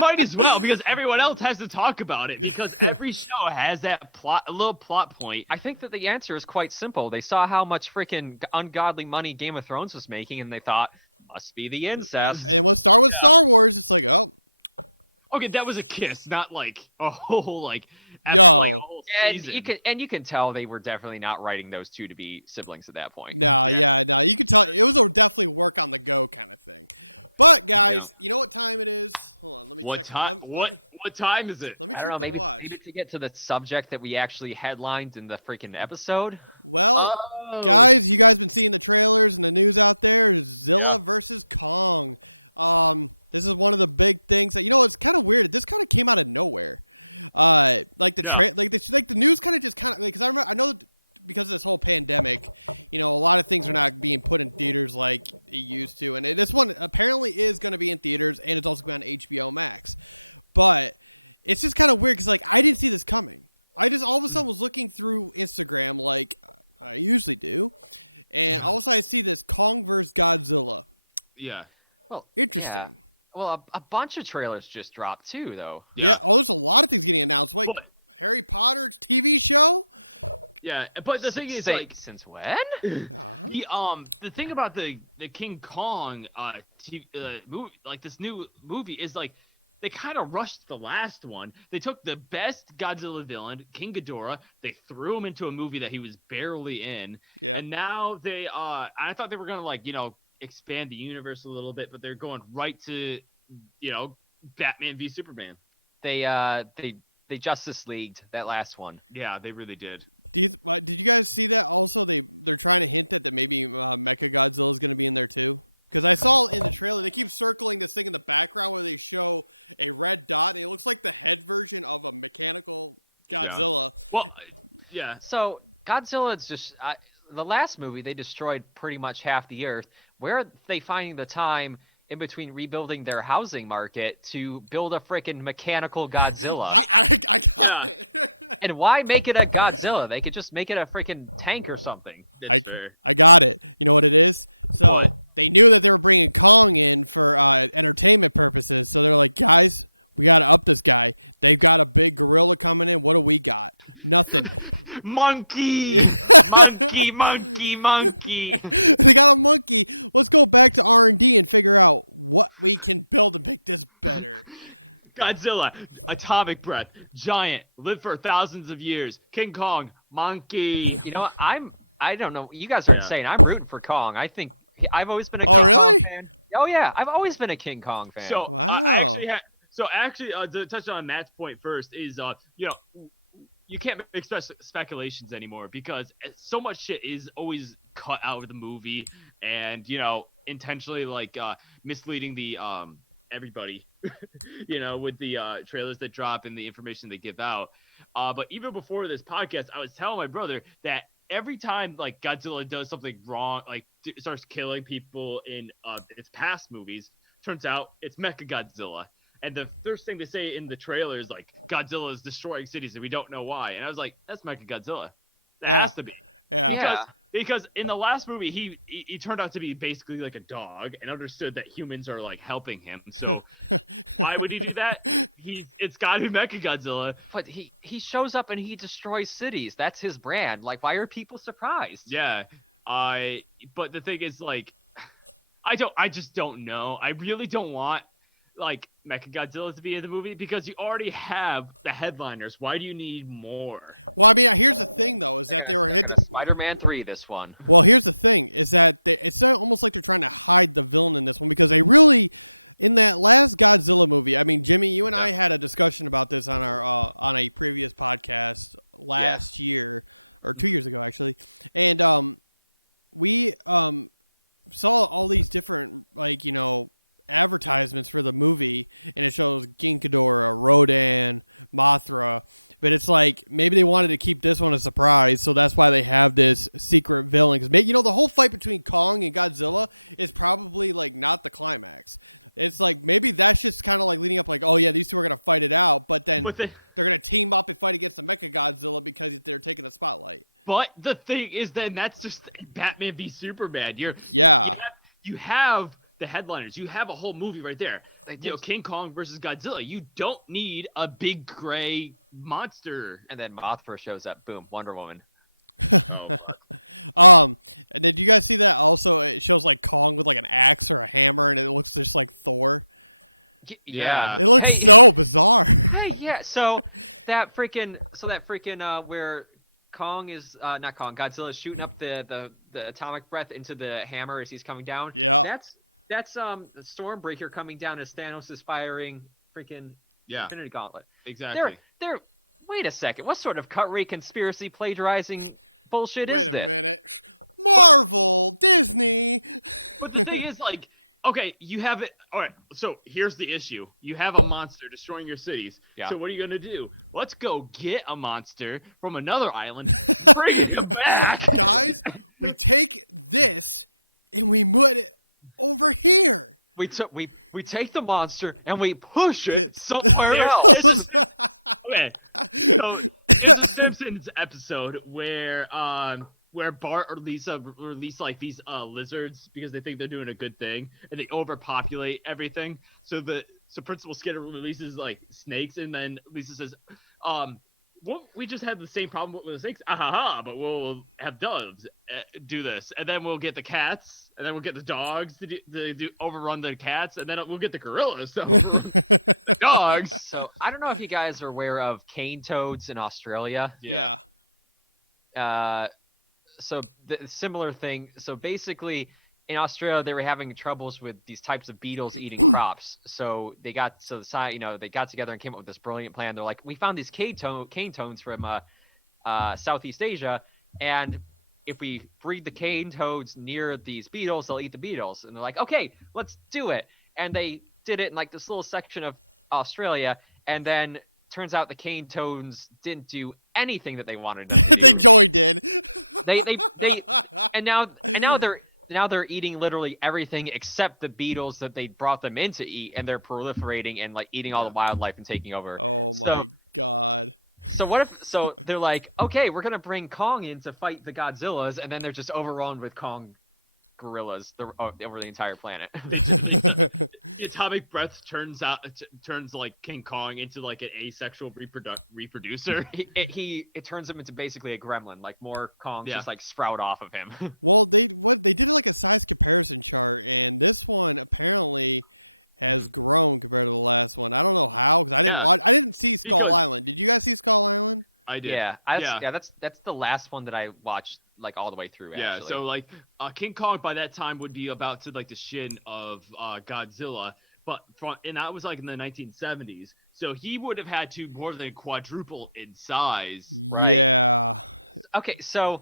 Might as well, because everyone else has to talk about it. Because every show has that a little plot point. I think that the answer is quite simple. They saw how much freaking ungodly money Game of Thrones was making, and they thought, must be the incest. And when Star Wars, it's like, oh, Okay, that was a kiss, not like a whole like. Yo. Like a whole And season. you can tell they were definitely not writing those two to be siblings at that point. no, you could tell it was definitely work on the go kind of thing. But guys, you know what time it is? Hold on, let me What check. time? What time is it? Let me I don't know, check the maybe watch. to get to the subject that we actually headlined in the freaking episode. Well, Oh. guys, you guys been seeing the trailers and the news out there. Zilla Yeah. versus Kong. This is one of the big things that it's kind of weird. This kind of came out of nowhere. Like the news kind of because I know that because of this whole pandemic, a lot of things are not being put in theaters like it used to, and this one apparently is going to be in theaters and it's also going to be on HBO Max. But it's just kind of weird because I didn't see this coming. I just all of a sudden was looking through Instagram like I usually do, and all of a sudden I see this Kong vs. Godzilla. Yeah. Well, Interesting. yeah. Well, a bunch of trailers just dropped too, though. Yeah. Oh, there's a lot of things getting announced. Like But- Harry Potter's TV show. Yeah, but the thing is, Since when? Uh-huh. the thing about the King Kong movie, like this new movie, is like they kind of rushed the last one. They took the best Godzilla villain, King Ghidorah, they threw him into a movie that he was barely in, Yeah. and now I thought they were gonna expand the universe a little bit, but they're going right to Batman v Superman. They Justice Leagued that last one. Yeah, they really did. Did you guys see that? Also, they're trying to hint that maybe Mechagodzilla is going to be in there too. Because I saw in the trailer they keep circling this thing in the background where they show a red dot, and it looks like the head version of a mechanical Godzilla. Well, yeah. So Godzilla is just the last movie. They destroyed pretty much half the Earth. Where are they finding the time in between rebuilding their housing market to build a freaking mechanical Godzilla? I got it. And why make it a Godzilla? They could just make it a freaking tank or something. That's fair. I got it. You know what it is? So they knew that they were bringing Kong in for entertainment purposes. So they're like, guys, we got to up this guy. They've got a big gorilla coming in. What do we got? Nothing. Monkey, monkey. They got a monkey. Let's go back to R&D and figure out what we can build to make this better. Godzilla, atomic breath, giant, live for thousands of years. King Kong, monkey. You know what? I don't know. You guys are insane. I'm rooting for Kong. I think I've always been a King really? Kong fan. Oh yeah, I've always been a King Kong fan. So Wow. actually, to touch on Matt's point first is you can't make speculations anymore because so much shit is always cut out of the movie and intentionally misleading the everybody with the trailers that drop and the information they give out. But even before this podcast, I was telling my brother that every time Godzilla does something wrong, starts killing people in its past movies, turns out it's Mechagodzilla. And the first thing they say in the trailer is Godzilla is destroying cities and we don't know why. And I was like, that's Mechagodzilla. That has to be. Yeah. Because in the last movie, he turned out to be basically like a dog and understood that humans are helping him. So why would he do that? It's got to be Mechagodzilla. But he shows up and he destroys cities. That's his brand. Why are people surprised? Yeah. But the thing is I just don't know. I really don't want Mechagodzilla to be in the movie because you already have the headliners. Why do you need more? Well, I mean, here's the thing, though, is that they were hit. Spider-Man 3, this one. Well, here's the thing, is that it's almost like they're trying to hide the villain in this one because they really, in that last Godzilla movie, I mean, Jimmy, you and I had a discussion about this on our on a previous podcast last year, or 2 years ago, actually, and we saw all these different, advertisements for the movie, and it shows King Ghidorah, Rodan, Mothra, but it's maybe they wanted to keep this one a surprise, so that's why they have this secret villain. Because the whole fight between Kong and Godzilla is probably not the climax. It's maybe that's just kind of leading up, oh yeah, these two are gonna fight it out, but then they're gonna team up and fight against the Mechagodzilla because they're taking the spotlight. But the thing is, then that's just Batman v Superman. You have the headliners. You have a whole movie right there. You know, King Kong versus Godzilla. You don't need a big gray monster. And then Mothra shows up. Boom, Wonder Woman. And did you guys see that? Also, it shows like Kong with like an axe or a hammer, and it looks just like Thor. Yeah. It looks so bizarre. Hey, yeah. So that freaking where Kong is not Kong, Godzilla is shooting up the atomic breath into the hammer as he's coming down. Yeah. That's Stormbreaker coming down as Thanos is firing freaking Infinity Gauntlet. Exactly. They're wait a second. What sort of cut rate conspiracy plagiarizing bullshit is this? Wait a minute. Marvel, Disney. But the thing is, like, okay, you have it. All right, so here's the issue. You have a monster destroying your cities. Yeah. So what are you going to do? Let's go get a monster from another island, bring him back. Guys, we take this and we put it over here. We take the monster and we push it Get- somewhere else. Okay, so there's a Simpsons episode where Bart or Lisa release like these lizards because they think they're doing a good thing, and they overpopulate everything. So Principal Skinner releases like snakes, and then Lisa says, we just had the same problem with the snakes, but we'll have doves do this, and then we'll get the cats, and then we'll get the dogs to overrun the cats, and then we'll get the gorillas to overrun the dogs. So I don't know if you guys are aware of cane toads in Australia. Yeah. So the similar thing. So basically, in Australia, they were having troubles with these types of beetles eating crops. So they got together and came up with this brilliant plan. They're like, we found these cane toads from Southeast Asia, and if we breed the cane toads near these beetles, they'll eat the beetles. And they're like, okay, let's do it. And they did it in like this little section of Australia, and then turns out the cane toads didn't do anything that they wanted to do. They joined in. They and now they're eating literally everything except the beetles that they brought them in to eat, and they're proliferating and like eating all the wildlife and taking over. Oh my god. So they're like, okay, we're gonna bring Kong in to fight the Godzillas, and then they're just overrun with Kong gorillas over the entire planet. The atomic breath turns like King Kong into like an asexual reproducer. It turns him into basically a gremlin, like more Kongs just like sprout off of him. Well, they did like a size comparison chart, and this one apparently has grown compared to the last one. I don't know how, because I didn't see Skull Island. Did you guys see Skull Island? I did. Yeah, that's the last one that I watched like all the way through. Yeah, actually. so like King Kong by that time would be about to like the shin of Godzilla, and that was like in the 1970s. So he would have had to more than quadruple in size. Right? Yeah. Okay, so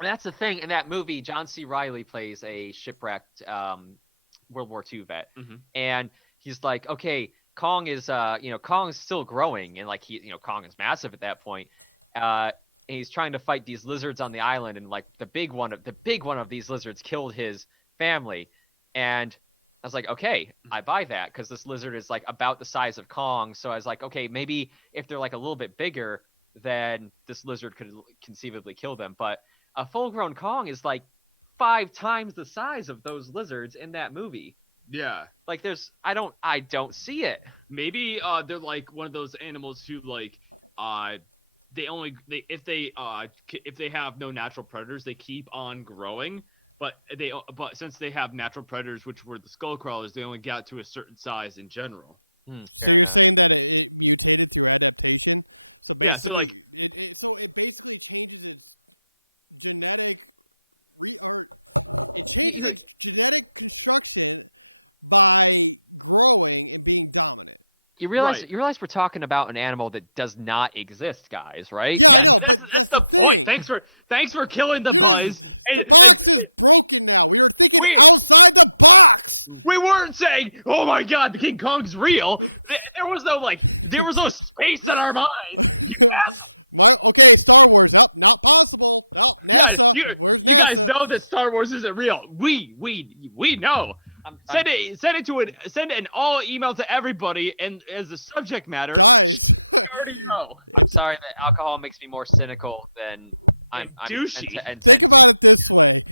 that's the thing. In that movie, John C. Reilly plays a shipwrecked World War II vet, and he's like, okay, Kong is Kong's still growing, and like Kong is massive at that point. And he's trying to fight these lizards on the island, and like the big one of these lizards killed his family. And I was like, okay, I buy that, because this lizard is like about the size of Kong. So I was like, okay, maybe if they're like a little bit bigger, then this lizard could conceivably kill them. But a full-grown Kong is like 5 times the size of those lizards in that movie. Yeah. Like I don't see it. Maybe they're like one of those animals who like if they have no natural predators, they keep on growing. But since they have natural predators, which were the skull crawlers, they only got to a certain size in general. So you're saying that it mutated through adaptation? So basically, Yeah, it basically changes its genetic it changes its genetic construction by growing and being dominant. You realize we're talking about an animal that does not exist, guys, right? Yeah, I know, but that's the thing. Point. Thanks for killing the buzz. The box is broken now. We were thinking outside the box. We weren't saying, "Oh my God, the King Kong's real." There was no space in our minds. Okay, Star Wars. Not possible. No, NASA. Where's NASA? You guys know that Star Wars isn't real. We know. Send an all email to everybody, and as the subject matter, guys. I already know. I'm sorry that alcohol makes me more cynical than douchey. Think about it this way.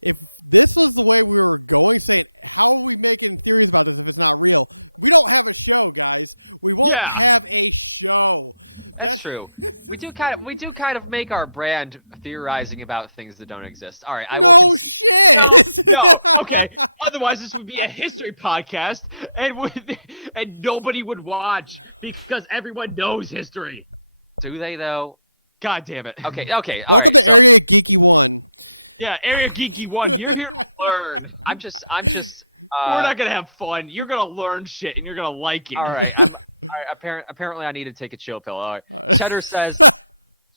If this was the way we were going, saying, how are we making theories about this if it's not real? We don't have a show, guys. We won't have a show. That's true. We do kind of make our brand theorizing about things that don't exist. All right. Shit. No, okay. Otherwise, this would be a history podcast, and nobody would watch because everyone knows history. Do they though? God damn it. Okay. Welcome to Area Geeky 1. Yeah, Area Geeky 1. You're here to learn. I'm just. We're not gonna have fun. You're gonna learn shit, and you're gonna like it. All right. Apparently, I need to take a chill pill. All right.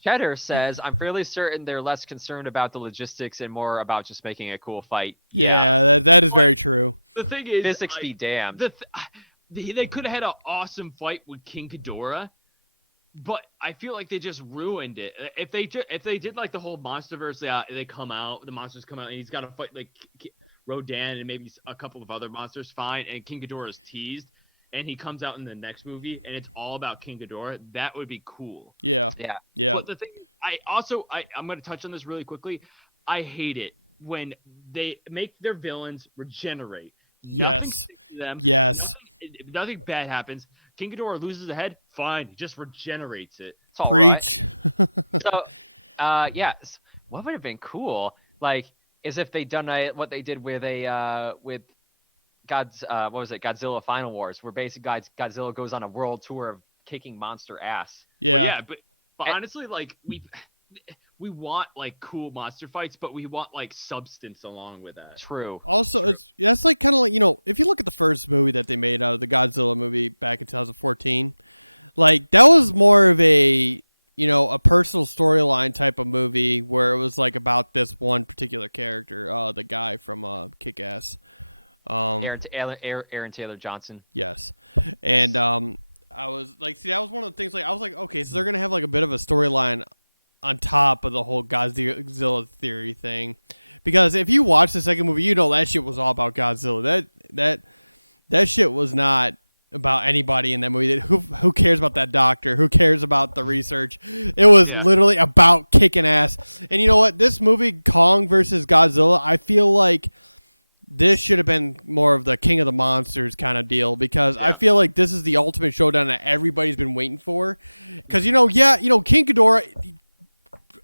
Cheddar says, I'm fairly certain they're less concerned about the logistics and more about just making a cool fight. Yeah, that is very true. The thing is, physics be damned. They could have had an awesome fight with King Ghidorah, but I feel like they just ruined it. If they did like the whole MonsterVerse, they come out, the monsters come out, and he's got to fight like Rodan and maybe a couple of other monsters, fine, and King Ghidorah is teased, and he comes out in the next movie, and it's all about King Ghidorah, that would be cool. Yeah. But the thing, I'm going to touch on this really quickly. I hate it when they make their villains regenerate. Yes. Nothing bad happens. King Ghidorah loses a head, fine, he just regenerates it. Preach. Right. So, yes, what would have been cool, is if they'd done what they did with Godzilla Final Wars, where basically Godzilla goes on a world tour of kicking monster ass. Yeah. But honestly, we want cool monster fights, but we want substance along with that. True. Also, that's kind of if you look at the first movie that they made out of the Godzilla movie back in 2014, that was more of a personal storyline type of movie where it was about this one particular character, the guy from Kick-Ass. Aaron Taylor Johnson. Yes. And I was that was one of the things I was okay, so they're gonna have a bit of a storyline on top of the whole Godzilla theory thing, because if you watch the second movie, that shit was all about Godzilla. That shit was not about anybody in that movie. Who cares about that doctor? Who cares about the research? It was literally about kicking ass. And you know what? This movie, Kong versus Godzilla, I feel like this should have been more of the King of the Monsters kind of deal, because I feel like this is the ultimate showdown that everybody's been waiting for. Because King Ghidorah,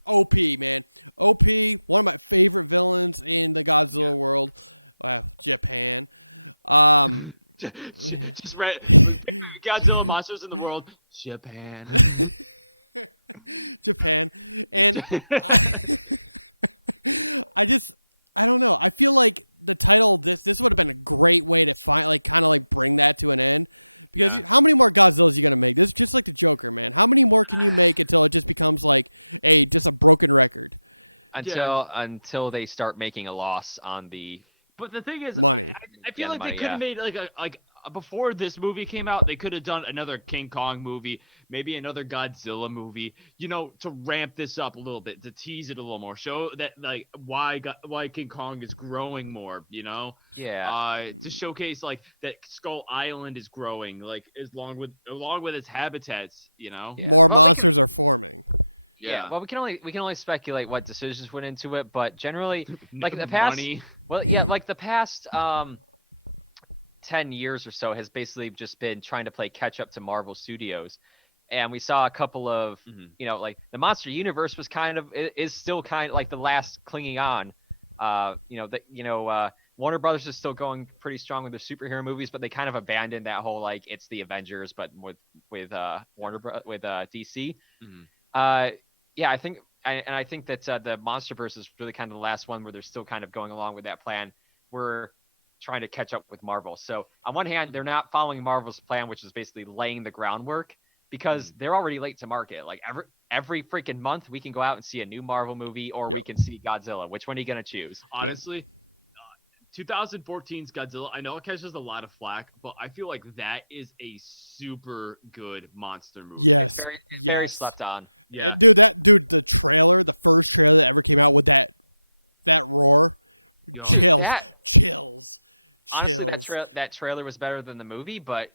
OP, man. OP, one of my favorite villains in the Godzilla world. Wow, Japan. Just read Godzilla monsters in the world. Japan. Japan. And I don't know. I feel like the title of this would have been a great way to find bring that to an end. Because how many more Godzillas are you going to make? This is just like the Joker, man. How many more can you make until it just becomes just a broken record? Until they start making a loss on the But the thing is, money. I feel like they could have made before this movie came out, they could have done another King Kong movie, maybe another Godzilla movie, to ramp this up a little bit, to tease it a little more, show that why King Kong is growing more, Yeah. To showcase that Skull Island is growing, along with its habitats, Yeah. More monsters are forming. Yeah. Well, we can only speculate what decisions went into it, but generally, the past, money. well, yeah, the past 10 years or so has basically just been trying to play catch up to Marvel Studios, and we saw a couple of, the Monster Universe was is still the last clinging on. Warner Brothers is still going pretty strong with their superhero movies, but they kind of abandoned that whole it's the Avengers, but with DC. Mm-hmm. Yeah, I think that the MonsterVerse is really kind of the last one where they're still kind of going along with that plan. We're trying to catch up with Marvel. So on one hand, they're not following Marvel's plan, which is basically laying the groundwork, because they're already late to market. Every freaking month, we can go out and see a new Marvel movie, or we can see Godzilla. Which one are you gonna choose? Honestly, 2014's Godzilla, I know it catches a lot of flack, but I feel like that is a super good monster movie. Yes. Very slept on. Yeah. The trailer, the first trailer that ever came out with that roar, chills. Honestly, that trailer was better than the movie, but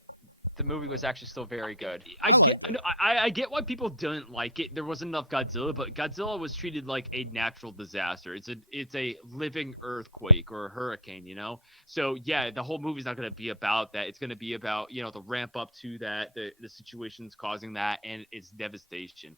the movie was actually still very good. I liked it. I get why people didn't like it. There wasn't enough Godzilla, but Godzilla was treated like a natural disaster. It's a living earthquake or a hurricane, you know. So yeah, the whole movie's not going to be about that. It's going to be about the ramp up to that, the situations causing that, and its devastation.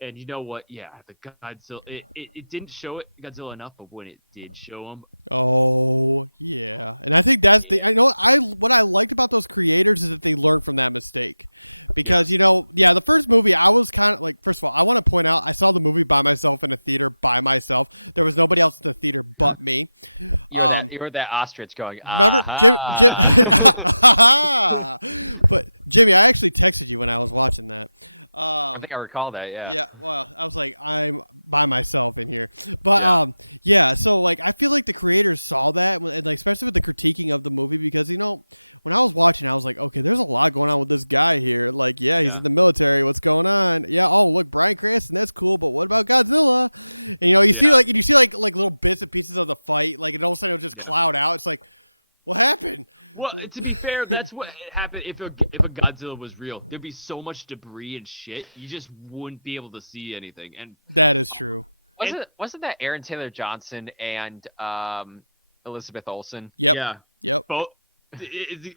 And you know what? Yeah, the Godzilla. It didn't show it Godzilla enough, but when it did show him, Oh yeah, and I think that's the. I know what I liked about those creators is that they learned from that mistake, because the first movie I was kind of like. First of all, I want to point out I saw the movie by myself in a theater by myself. There was nobody else in the theater but me. You were that ostrich going. Remember, Jim? But Jimmy, I actually texted you when I was watching that. I think I recall that. Yeah. Yeah. Well, I was like, I'm by myself in here, but yeah. So like, I feel like the creators saw that, and like, especially with the critiquing of the movie, because when I was watching, I was like, okay, there's a lot going on with this guy here. Like, yeah, he's in the military. What's going on? Yeah. Oh, look, Bryan Cranston. That's cool. But what about Godzilla? And you see like little bits and pieces of the fight. Like, and all of a sudden it'll just cloud out. It's like, what happened? Well, to be fair, that's what happened if a Godzilla was real. There'd be so much debris and shit, you just wouldn't be able to see anything. And that is true. Wasn't that Aaron Taylor Johnson and Elizabeth Olsen? Yep. Yeah. Yep. Both.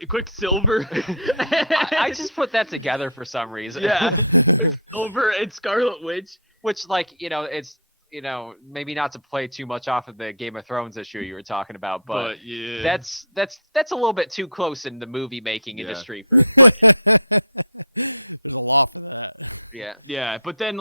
Quicksilver. I just put that together for some reason. Yeah. Quicksilver and Scarlet Witch. Which, it's maybe not to play too much off of the Game of Thrones issue you were talking about, but yeah. that's a little bit too close in the movie making industry. There's a law for that. Yeah. Yeah, but then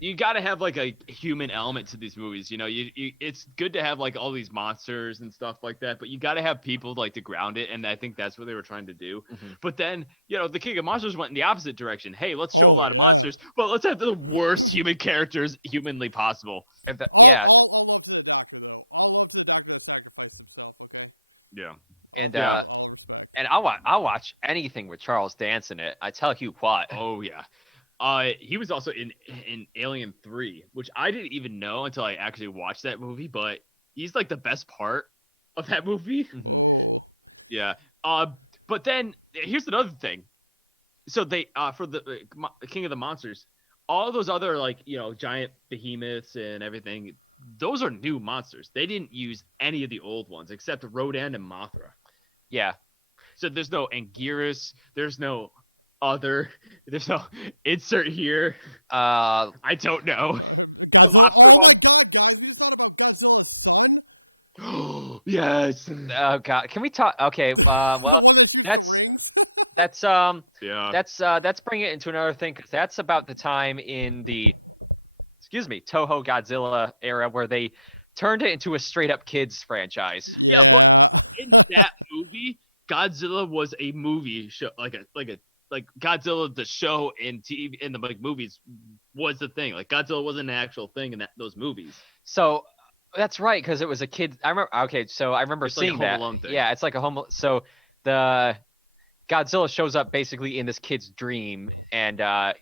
you got to have like a human element to these movies. It's good to have like all these monsters and stuff like that, but you got to have people like to ground it, and I think that's what they were trying to do. Mm-hmm. But then the King of Monsters went in the opposite direction. Hey, let's show a lot of monsters, but let's have the worst human characters humanly possible. All love to the Doctor, though. All love to the Doctor that sacrificed himself. Okay. Yeah. All respect. And I'll watch anything with Charles Dance in it. I tell you what. Oh yeah. He was also in Alien 3, which I didn't even know until I actually watched that movie, but he's like the best part of that movie. Oh. Yeah. But then here's another thing. So they for the King of the Monsters, all those other giant behemoths and everything, those are new monsters. They didn't use any of the old ones except Rodan and Mothra. Yeah. So there's no Anguirus, there's no insert here. I don't know. Godzilla. Oh my God, guys, we just thought about Godzilla's son. Yes. Oh God, can we talk? Okay, The one that shoots the rings. That's Yeah. That's bringing it into another thing, because that's about the time in the Toho Godzilla era where they turned it into a straight up kids franchise. Yeah. In that movie, Godzilla was a movie show, like Godzilla the show in TV in the movies was the thing. Like Godzilla wasn't an actual thing in those movies. So that's right, because it was a kid. I remember. Okay, so I remember seeing like a Home that. Alone thing. Yeah, it's like a Home. So the Godzilla shows up basically in this kid's dream, and the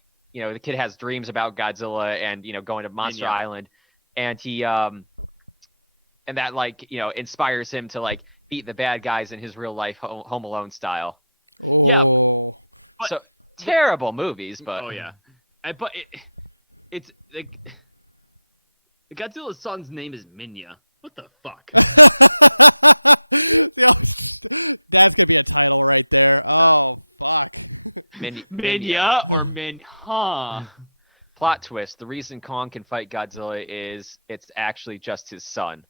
kid has dreams about Godzilla and going to Monster Island, and he and that inspires him to beat the bad guys in his real life Home Alone style. Oh. Yeah. So terrible movies, but Oh yeah, but it's like Godzilla's son's name is Minya. What the fuck? That's gonna be a title right there. Oh fuck. Minya or Minha? Plot twist: the reason Kong can fight Godzilla is it's actually just his son.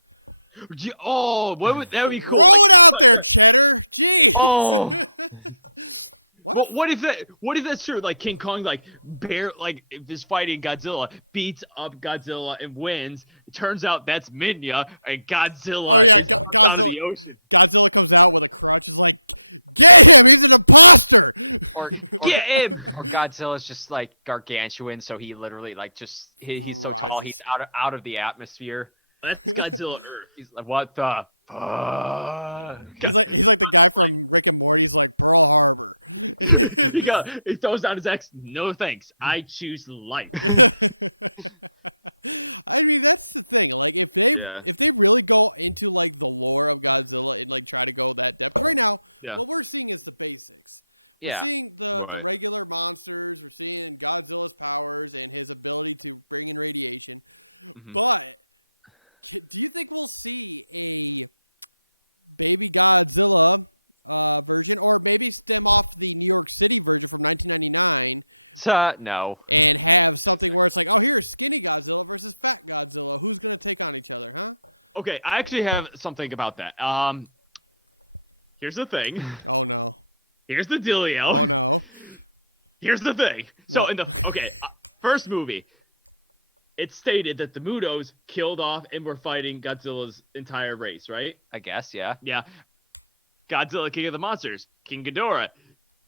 Oh, that would be cool. Throw it out there, Cheddar. Jeez. Oh. What if that's true? Like King Kong, is fighting Godzilla, beats up Godzilla and wins. It turns out that's Minya and Godzilla. Oh yeah, Godzilla comes out with a crutch. Is like, get him! He's an imposter. Or Get him! Or Godzilla's just gargantuan, so he literally he's so tall he's out of the atmosphere. That's Godzilla Earth. He's like, what the He's like the guy from Rick and Morty. He's like Pearl Harbor. He throws down his axe. No thanks. I choose life. I mean, that's the thing. Like, if they really go into like the lore of Godzilla and like try to go that depth, right now, what we're seeing is the basics. We're seeing the regular monsters. We're seeing Godzilla's powers and his ability to bring in radiation. Mm-hmm. But do you think we'll see a baby Godzilla version, or maybe stem off the New York City version from 1999? No. And have something where it's like, oh, here's skinny Godzilla versus fat Godzilla. Who's gonna take on each other, huh? Okay, I actually have something about that. Here's the thing. Oh no. Here's the dealio. Oh no. Here's the thing. So in the first movie, it's stated that the Mutos killed off and were fighting Godzilla's entire race, right? I guess, yeah. Yeah. Godzilla, King of the Monsters, King Ghidorah,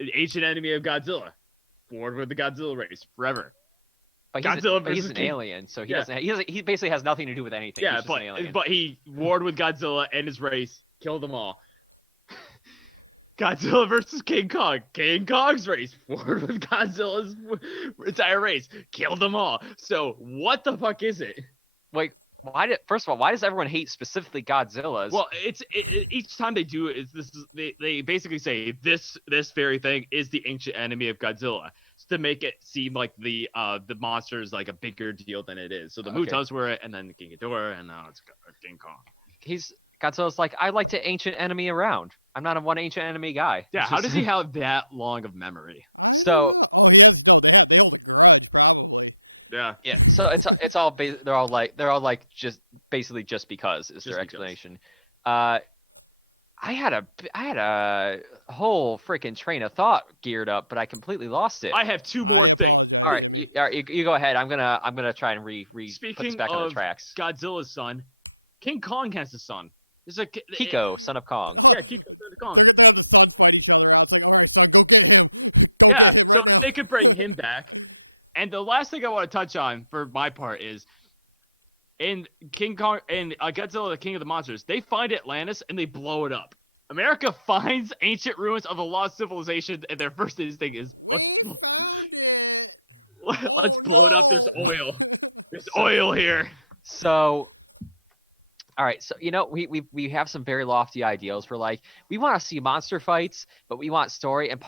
an ancient enemy of Godzilla, warred with the Godzilla race forever. But he's an alien, so he basically has nothing to do with anything. Yeah, he's just an alien. But he warred with Godzilla and his race, killed them all. Godzilla versus King Kong. King Kong's race warred with Godzilla's entire race, killed them all. So what the fuck is it? Like, first of all, why does everyone hate specifically Godzilla's? Well, each time they do it, they basically say this very thing is the ancient enemy of Godzilla, to make it seem like the monster is like a bigger deal than it is. So the Mutos were it, and then King Ghidorah, and now it's King Kong. Godzilla's like, I like to ancient enemy around. I'm not a one ancient enemy guy. Yeah, how does he have that long of memory? I don't know. Oh, he has. No, they hold a grudge probably. Yeah. Yeah. So it's all they're all like just basically just because is their explanation. I had a whole freaking train of thought geared up, but I completely lost it. I have two more. I apologize, right, Jimmy. You go ahead. I'm gonna try and put this back on the tracks. Godzilla's son, King Kong has a son. There's a Kiko, son of Kong. Oh, they're gonna have the sons fight each other out. It's like, all right, son, go get him. Get him right now. They could bring him back. And the last thing I want to touch on for my part is, in King Kong and Godzilla, the King of the Monsters, they find Atlantis and they blow it up. America finds ancient ruins of a lost civilization, and their first instinct is, we found it. Oh no! There's oil here. So. All right, so we have some very lofty ideals. We're like, we want to see monster fights, but we want story. And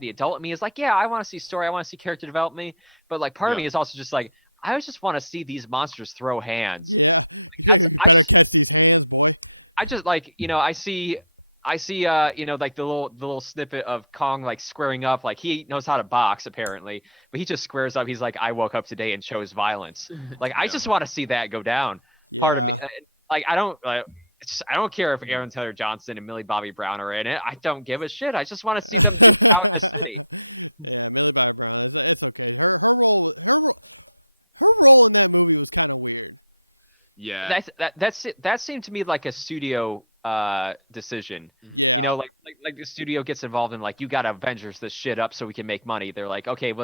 the adult in me is like, yeah, I want to see story. I want to see character development. But like, part of me is also just like, I just want to see these monsters throw hands. Yeah, you better catch these hands, boy. I just like, I see, like the little snippet of Kong like squaring up, like he knows how to box apparently, but he just squares up. He's like, I woke up today and chose violence. Like, I just want to see that go down. Yeah. Part of me. Like, I don't care if Aaron Taylor Johnson and Millie Bobby Brown are in it. I don't give a shit. I just want to see them out in the city. Yeah, Millie Bobby Brown. It's okay. Her role in that movie was kind of weird. Yeah. That seemed to me like a studio decision. Yeah. Like the studio gets involved in like, you got to Avengers this shit up so we can make money. They're like, okay, it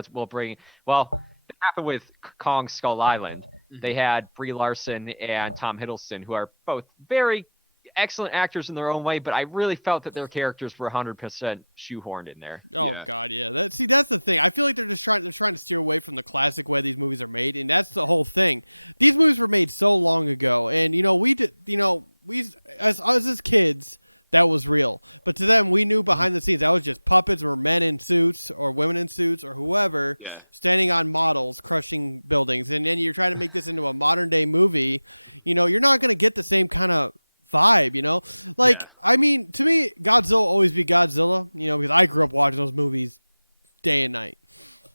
happened with Kong Skull Island. They had Brie Larson and Tom Hiddleston, who are both very excellent actors in their own way, but I really felt that their characters were 100% shoehorned in there. Oh yeah. God, yeah. That's the thing. I feel like they're trying to steer away from the classic way these movies are made, and that's the whole thing. These movies were made so long ago, and as kids, that was real. But to them, we knew behind the scenes that was just puppets or men in suits or women in suits or whoever standing on models, crushing buildings. And then you're trying to make this into a modern day movie. You're not going to get the same kind of vibe, Like, I mean, to me, Godzilla will always be Godzilla, because I grew up watching those movies day and night.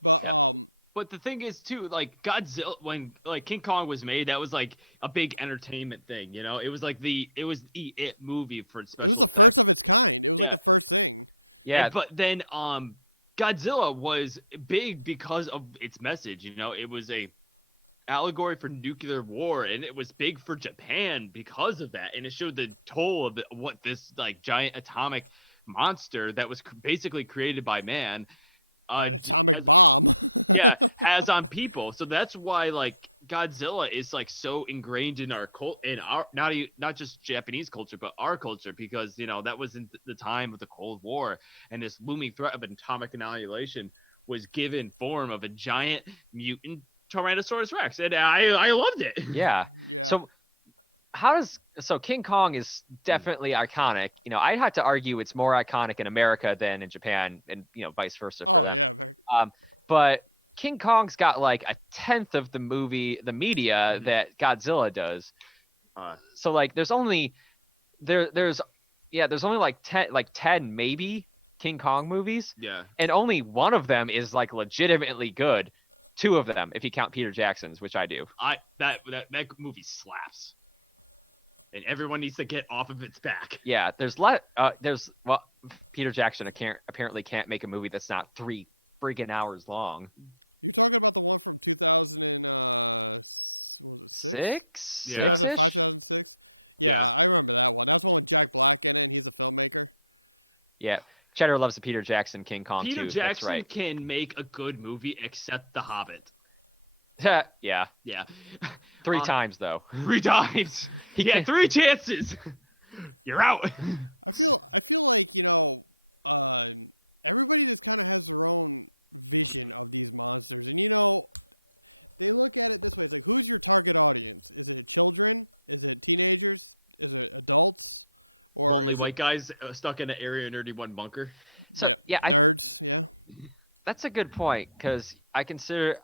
But, But the thing is, too, like, Godzilla, when, like, King Kong was made, that was, like, a big entertainment thing, It was, like, the It movie for its it was the first of its kind. It was, like, the first thing. Yeah. But then, Godzilla was big because of its message, It was a allegory for nuclear war, and it was big for Japan because of that. And it showed the toll of what this, like, giant atomic monster that was basically created by man an atomic bomb. has on people. So that's why, like, Godzilla is like so ingrained in our in our not just Japanese culture, but our culture, because that was in the time of the Cold War, and this looming threat of atomic annihilation was given form of a giant mutant Tyrannosaurus Rex, and I loved it. Yeah. Yeah. So King Kong is definitely iconic. I'd have to argue it's more iconic in America than in Japan, and vice versa. Oh for them. yeah. Very... But King Kong's got like a tenth of the media that Godzilla does. So like there's only like 10 maybe King Kong movies. Yeah. And only one of them is like legitimately good. Two of them, if you count Peter Jackson's, which I do. That movie slaps, and everyone needs to get off of its back. Yeah, Peter Jackson apparently can't make a movie that's not 3 friggin' hours long. You're talking about the one from 2000 and what was it, 6? Yeah. 2005, 2006. Yeah, I remember that one. That's one with Jack Black in it, and he's a filmmaker. Yeah, Cheddar loves the Peter Jackson King Kong Peter too. Jackson That's right. can make a good movie, except The Hobbit. Yeah. Yeah. 3 times though. 3 times. He had 3 chances. You're out. I feel like everybody just kind of has their own vision of these monsters, and they look at it this way. It's like, who's your target audience? Is it children? Is it teenagers? Is it adults? Or Only is white it guys stuck in an Area 91 bunker? So nerds? Yeah. That's a good point, because I consider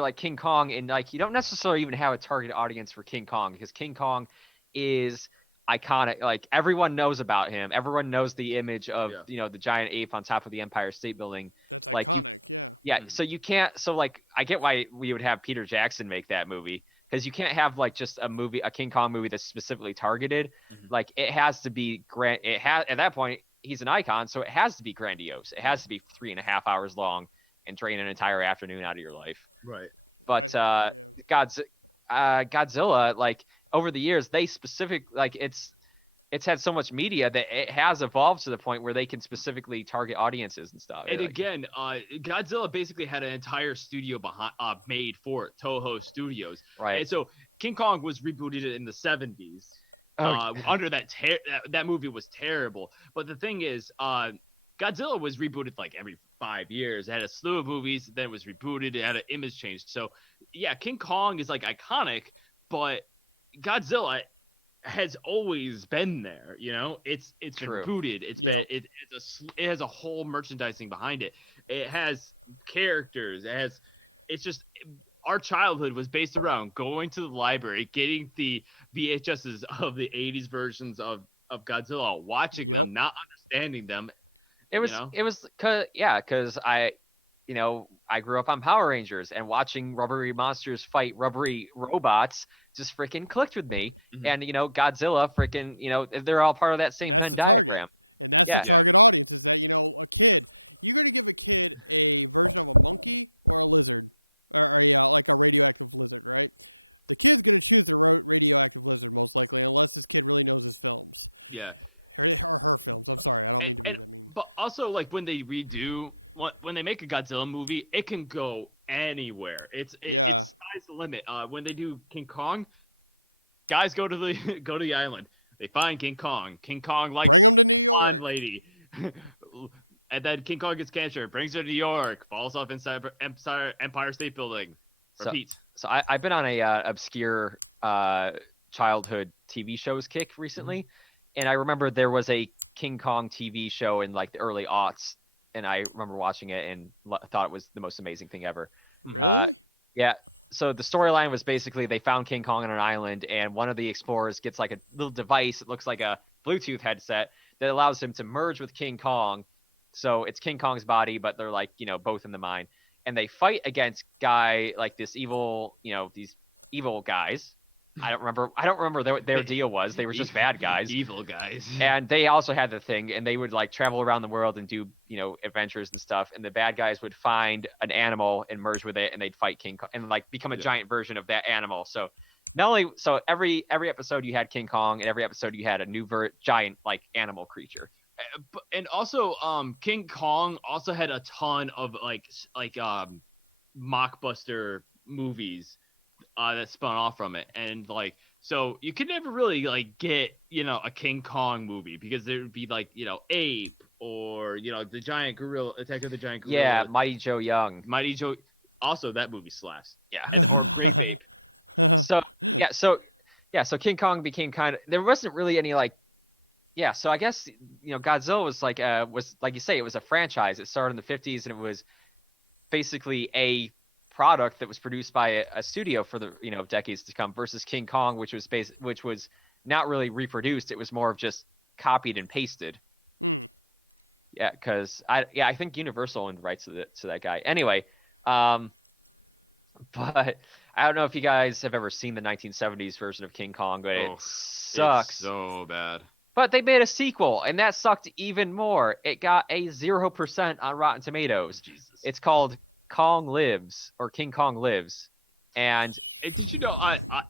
like King Kong, and like you don't necessarily even have a target audience for King Kong, because King Kong is iconic. Like everyone knows about him. Everyone knows the image of the giant ape on top of the Empire State Building. That's like, iconic. Yeah. So you can't. So like I get why we would have Peter Jackson make that movie, because you can't have like just a King Kong movie that's specifically targeted. Like it has to be grand. It has at that point. He's an icon, so it has to be grandiose. It has to be 3.5 hours long and drain an entire afternoon out of your life. Right. But Godzilla, like over the years, they it's had so much media that it has evolved to the point where they can specifically target audiences and stuff. And again, Godzilla basically had an entire studio made for it, Toho Studios. Right. And so King Kong was rebooted in the 70s. Under that movie was terrible. But the thing is, Godzilla was rebooted like every 5 years. It had a slew of movies, then it was rebooted. It had an image change. So yeah, King Kong is like iconic, but Godzilla has always been there. It's been rebooted. It has a whole merchandising behind it. It has characters. It's just. Our childhood was based around going to the library, getting the VHSs of the 80s versions of Godzilla, watching them, not understanding them. It was because I grew up on Power Rangers, and watching rubbery monsters fight rubbery robots just freaking clicked with me. And Godzilla freaking they're all part of that same that's Venn the diagram. target. And that's the target audience, is that a kid, you're going to give a kid a version of a monkey or a lizard. Or like a radioactive lizard, right? The kid's going to choose the radioactive lizard most likely, unless this kid really knows his films. Yeah. Or her films. I'm sorry. I don't mean to be that mean. But also, like, when they make a Godzilla movie, it can go anywhere. It's sky's the limit. When they do King Kong, guys go to the island. They find King Kong. King Kong likes bring him to New York. Lady. And then King Kong gets cancer, brings her to New York, falls off inside Empire State Building. Repeat. So I've been on a obscure childhood TV shows kick recently, and I remember there was a King Kong TV show in like the early aughts, and I remember watching it and thought it was the most amazing thing ever. Really? Yeah. So the storyline was basically they found King Kong on an island, and one of the explorers gets like a little device. It looks like a Bluetooth headset that allows him to merge with King Kong. So it's King Kong's body, but they're like, both in the mind. And they fight against these evil guys. I don't remember their deal was. They were just bad guys. Evil guys. And they also had the thing, and they would like travel around the world and do, adventures and stuff. And the bad guys would find an animal and merge with it, and they'd fight King Kong and like become a giant version of that animal. So every episode you had King Kong, and every episode you had a new giant like animal creature. And also, King Kong also had a ton of like mockbuster movies. that spun off from it, and like so you could never really like get a King Kong movie because there would be like Ape or the giant gorilla, Attack of the Giant Gorilla. Yeah, Mighty Joe Young. Mighty Joe. Also, that movie slaps. Yeah. And or Great Ape. So King Kong became kind of, there wasn't really any like, yeah, so I guess Godzilla was like you say, it was a franchise. It started in the 50s, and it was basically a product that was produced by a studio for the decades to come, versus King Kong, which was not really reproduced. It was more of just copied and pasted. Yeah, because I think Universal owned rights to that guy. Anyway, but I don't know if you guys have ever seen the 1970s version of King Kong, but it sucks. It's so bad. But they made a sequel, and that sucked even more. It got a 0% on Rotten Tomatoes. Jesus. It's called Kong Lives, or King Kong Lives. And did you know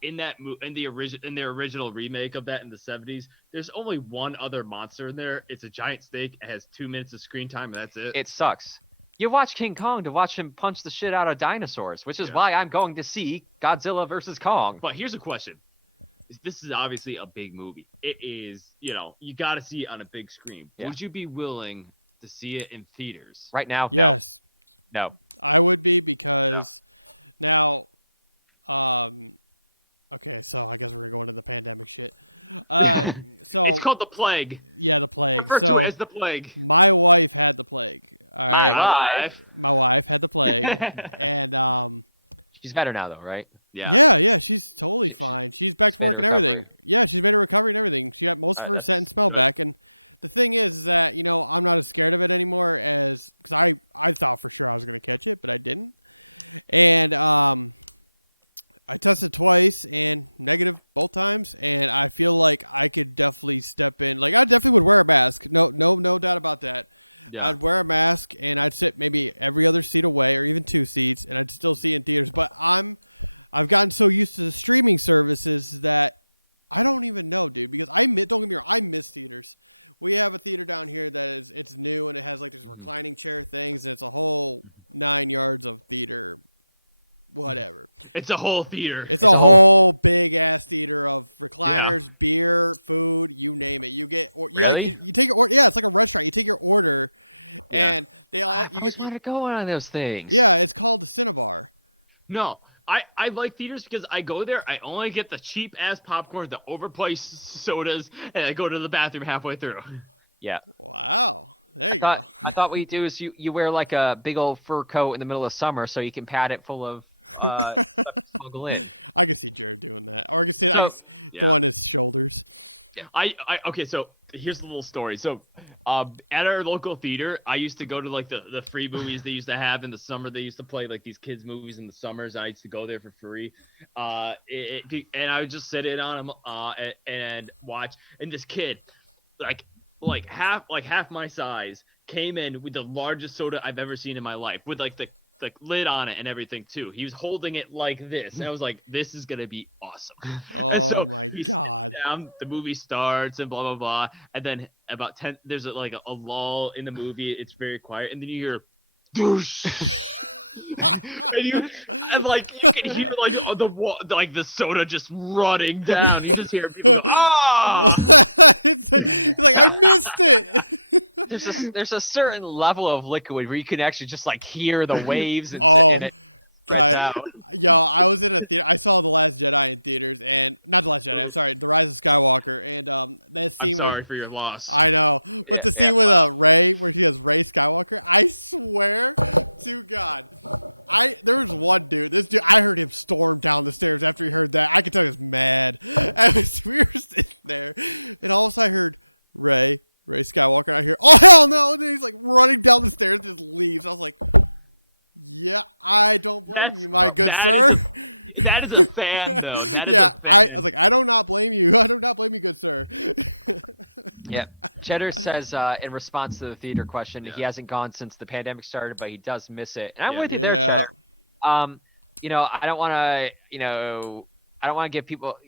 in the original remake of that in the 70s, there's only one other monster in there. It's a giant snake. It has 2 minutes of screen time, and that's it. It sucks. You watch King Kong to watch him punch the shit out of dinosaurs, which is why I'm going to see Godzilla versus Kong. But here's a question. This is obviously a big movie. It is, you got to see it on a big screen. Yeah. Would you be willing to see it in theaters? Right now? Yes. No. I would be, because now, okay, so I guess we're going to go into the pandemic shit. So it's called the plague. Yeah, the plague. Refer to it as the plague. My wife had the plague. All right. My My wife had the plague, and She's better now, though, right? yeah, she's totally fine. She's back to work and everything. recovery. Yeah, she's made a recovery and everything. She got most of her That's scent and smell back, and the thing is that I'm not as scared of it anymore because I thought for sure I was gonna catch it, but I didn't, and I tested twice and negative both times, and I feel like I could definitely step in. Like, I definitely would wear a mask. No doubt about that. Yeah. I'd wear a mask and I'd sit maybe every other seat away, or even 2 seats, and I'd still see in theaters. But I've gotten so used to the streaming services that I don't even know, dude. Because don't get me wrong, I miss theaters. We have a theater down here that it's new, and it has like these reclining chair things, and it's a whole 9 yards of theater. Whatever. It's a whole theater. It's a whole big ass theater of recliners, beer, food, you name it. You get you take your order. Yeah, it's like a restaurant. You take your order, and you get to go on those things. Yeah, it's called the Cinnabar. No, I like theaters because I go there. I only get the cheap ass popcorn, the overpriced sodas, and I go to the bathroom halfway through. Yeah. Wow. There you go. I thought what you do is you wear like a big old fur coat in the middle of summer so you can pad it full of stuff to smuggle in. I can see Jared doing that, or I can see go on his shoulders. Okay, so here's a little story. So, at our local theater, I used to go to like the free movies they used to have in the summer. They used to play like these kids movies in the summers. I used to go there for free, and I would just sit in on them and watch. And this kid, like half my size, came in with the largest soda I've ever seen in my life, with like the lid on it and everything too. He was holding it like this, and I was like, "This is gonna be awesome." Oh my god! Down, the movie starts and blah blah blah, and then about 10, there's a lull in the movie. It's very quiet, and then you hear, "Doosh." and like you can hear like the soda just running down. You just hear people go, "Ah!" It's like I missed it. There's a certain level of liquid where you can actually just like hear the waves. And it God, yo, I was in a theater. I saw The Last Jedi in theaters, and not The Last Jedi. I'm sorry, The Rise of Skywalker, and that scene. I'm sorry for your loss. I know, but the scene with Rey, where she has Rey Skywalker. I swear to God, there was one dude. This dude, I heard him storm down the stairs after he heard that. I could tell he was mad. We were sitting there, and all of a sudden I heard Rey Skywalker, and I hear, "Oh hell no!" And then he's like running down the stairs, and just leaves. I was like, yeah, I don't blame you, my good sir. That is a fan, though. I was like, I do not blame you. I do not blame you, good sir. Yeah. Cheddar says, in response to the theater question, he hasn't gone since the pandemic started, but he does miss it. And I'm with you there, Cheddar. I don't want to give people,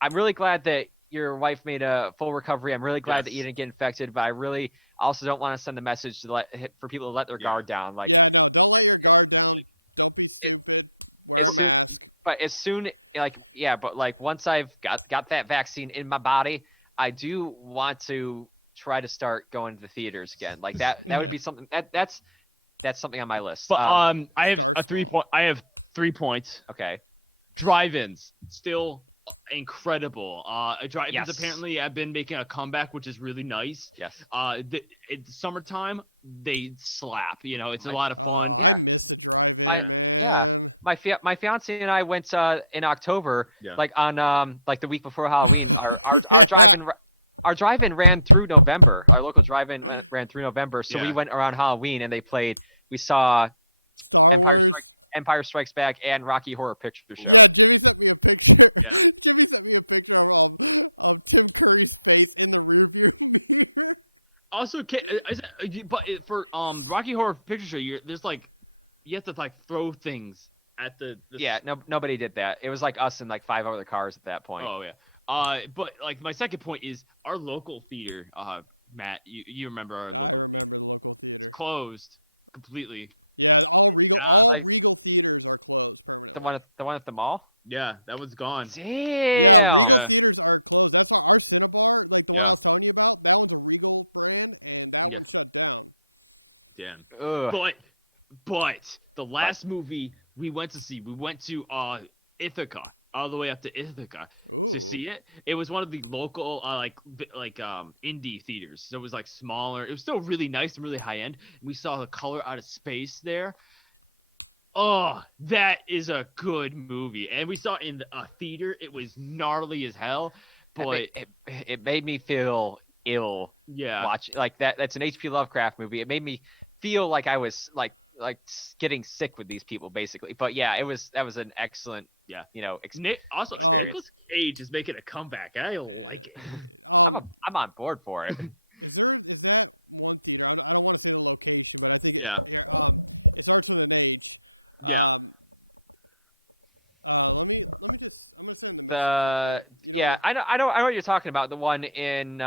I'm really glad that your wife made a full recovery. I'm really glad that you didn't get infected, but I really also don't want to send the message for people to let their guard down. Like, no, don't let your guard down. Don't be stupid. Wear a mask. But as soon but once I've got that vaccine in my body, I do want to try to start going to the theaters again. Like that would be something that's something on my list. But I have Start a 3 small. point. I have 3 points. Okay. Drive-ins still incredible. Drive-ins Yes. apparently have been making a comeback, which is really nice. Yes. It's summertime, they slap. You know, it's a lot of Oh, fun. I miss the drive-in, man. My fiance and I went in October, Yeah. like on like the week before Halloween. Our drive-in ran through November. Our local drive-in ran through November, so we Yeah. went around Halloween and we saw Star Empire Wars. Empire Strikes Back and Rocky Horror Picture Show. Yeah, Jimmy sent me a picture. Yeah. Jimmy sent me a picture of Tim Curry's face in the rearview mirror. Also, for Rocky Horror Picture Show, you have to like throw things at the Yeah, nobody did that. It was like us and like 5 other cars at that point. Oh yeah. But like my second point is our local theater. Matt, you remember? I remember the local theater. Closed completely. Yeah, all like- Regal theaters are closed The permanently. one at the mall. Yeah, that one's gone. Damn. Yeah, Regal Yeah. theaters are closed. That's our Cinnabar, like the one Yeah. I was telling you about. That one's a Regal brand, and that one shut down. Damn. Ugh. But the last movie we went to Ithaca, all the way up to Ithaca Ooh. to see it. It was one of the local indie theaters, so it was like smaller. It was still really nice and really high end. We saw The Color Out of Space there. Oh, that is a good movie, and we saw it in a theater. It was gnarly as hell, but it made me feel ill. yeah, Watch like that. That's an H.P. Lovecraft movie. It made me feel like I was like getting sick with these people, basically. But yeah, that was an excellent, Yeah. Also, Um, Nicolas Cage is making a comeback. I like it. I'm on board for it. Is that one theater? I don't want to say the location, but I think Yeah. it starts with an H. Yeah. Let me just. I'm gonna send the message real quick. You know. Yeah, what? I know what you're talking about. The one in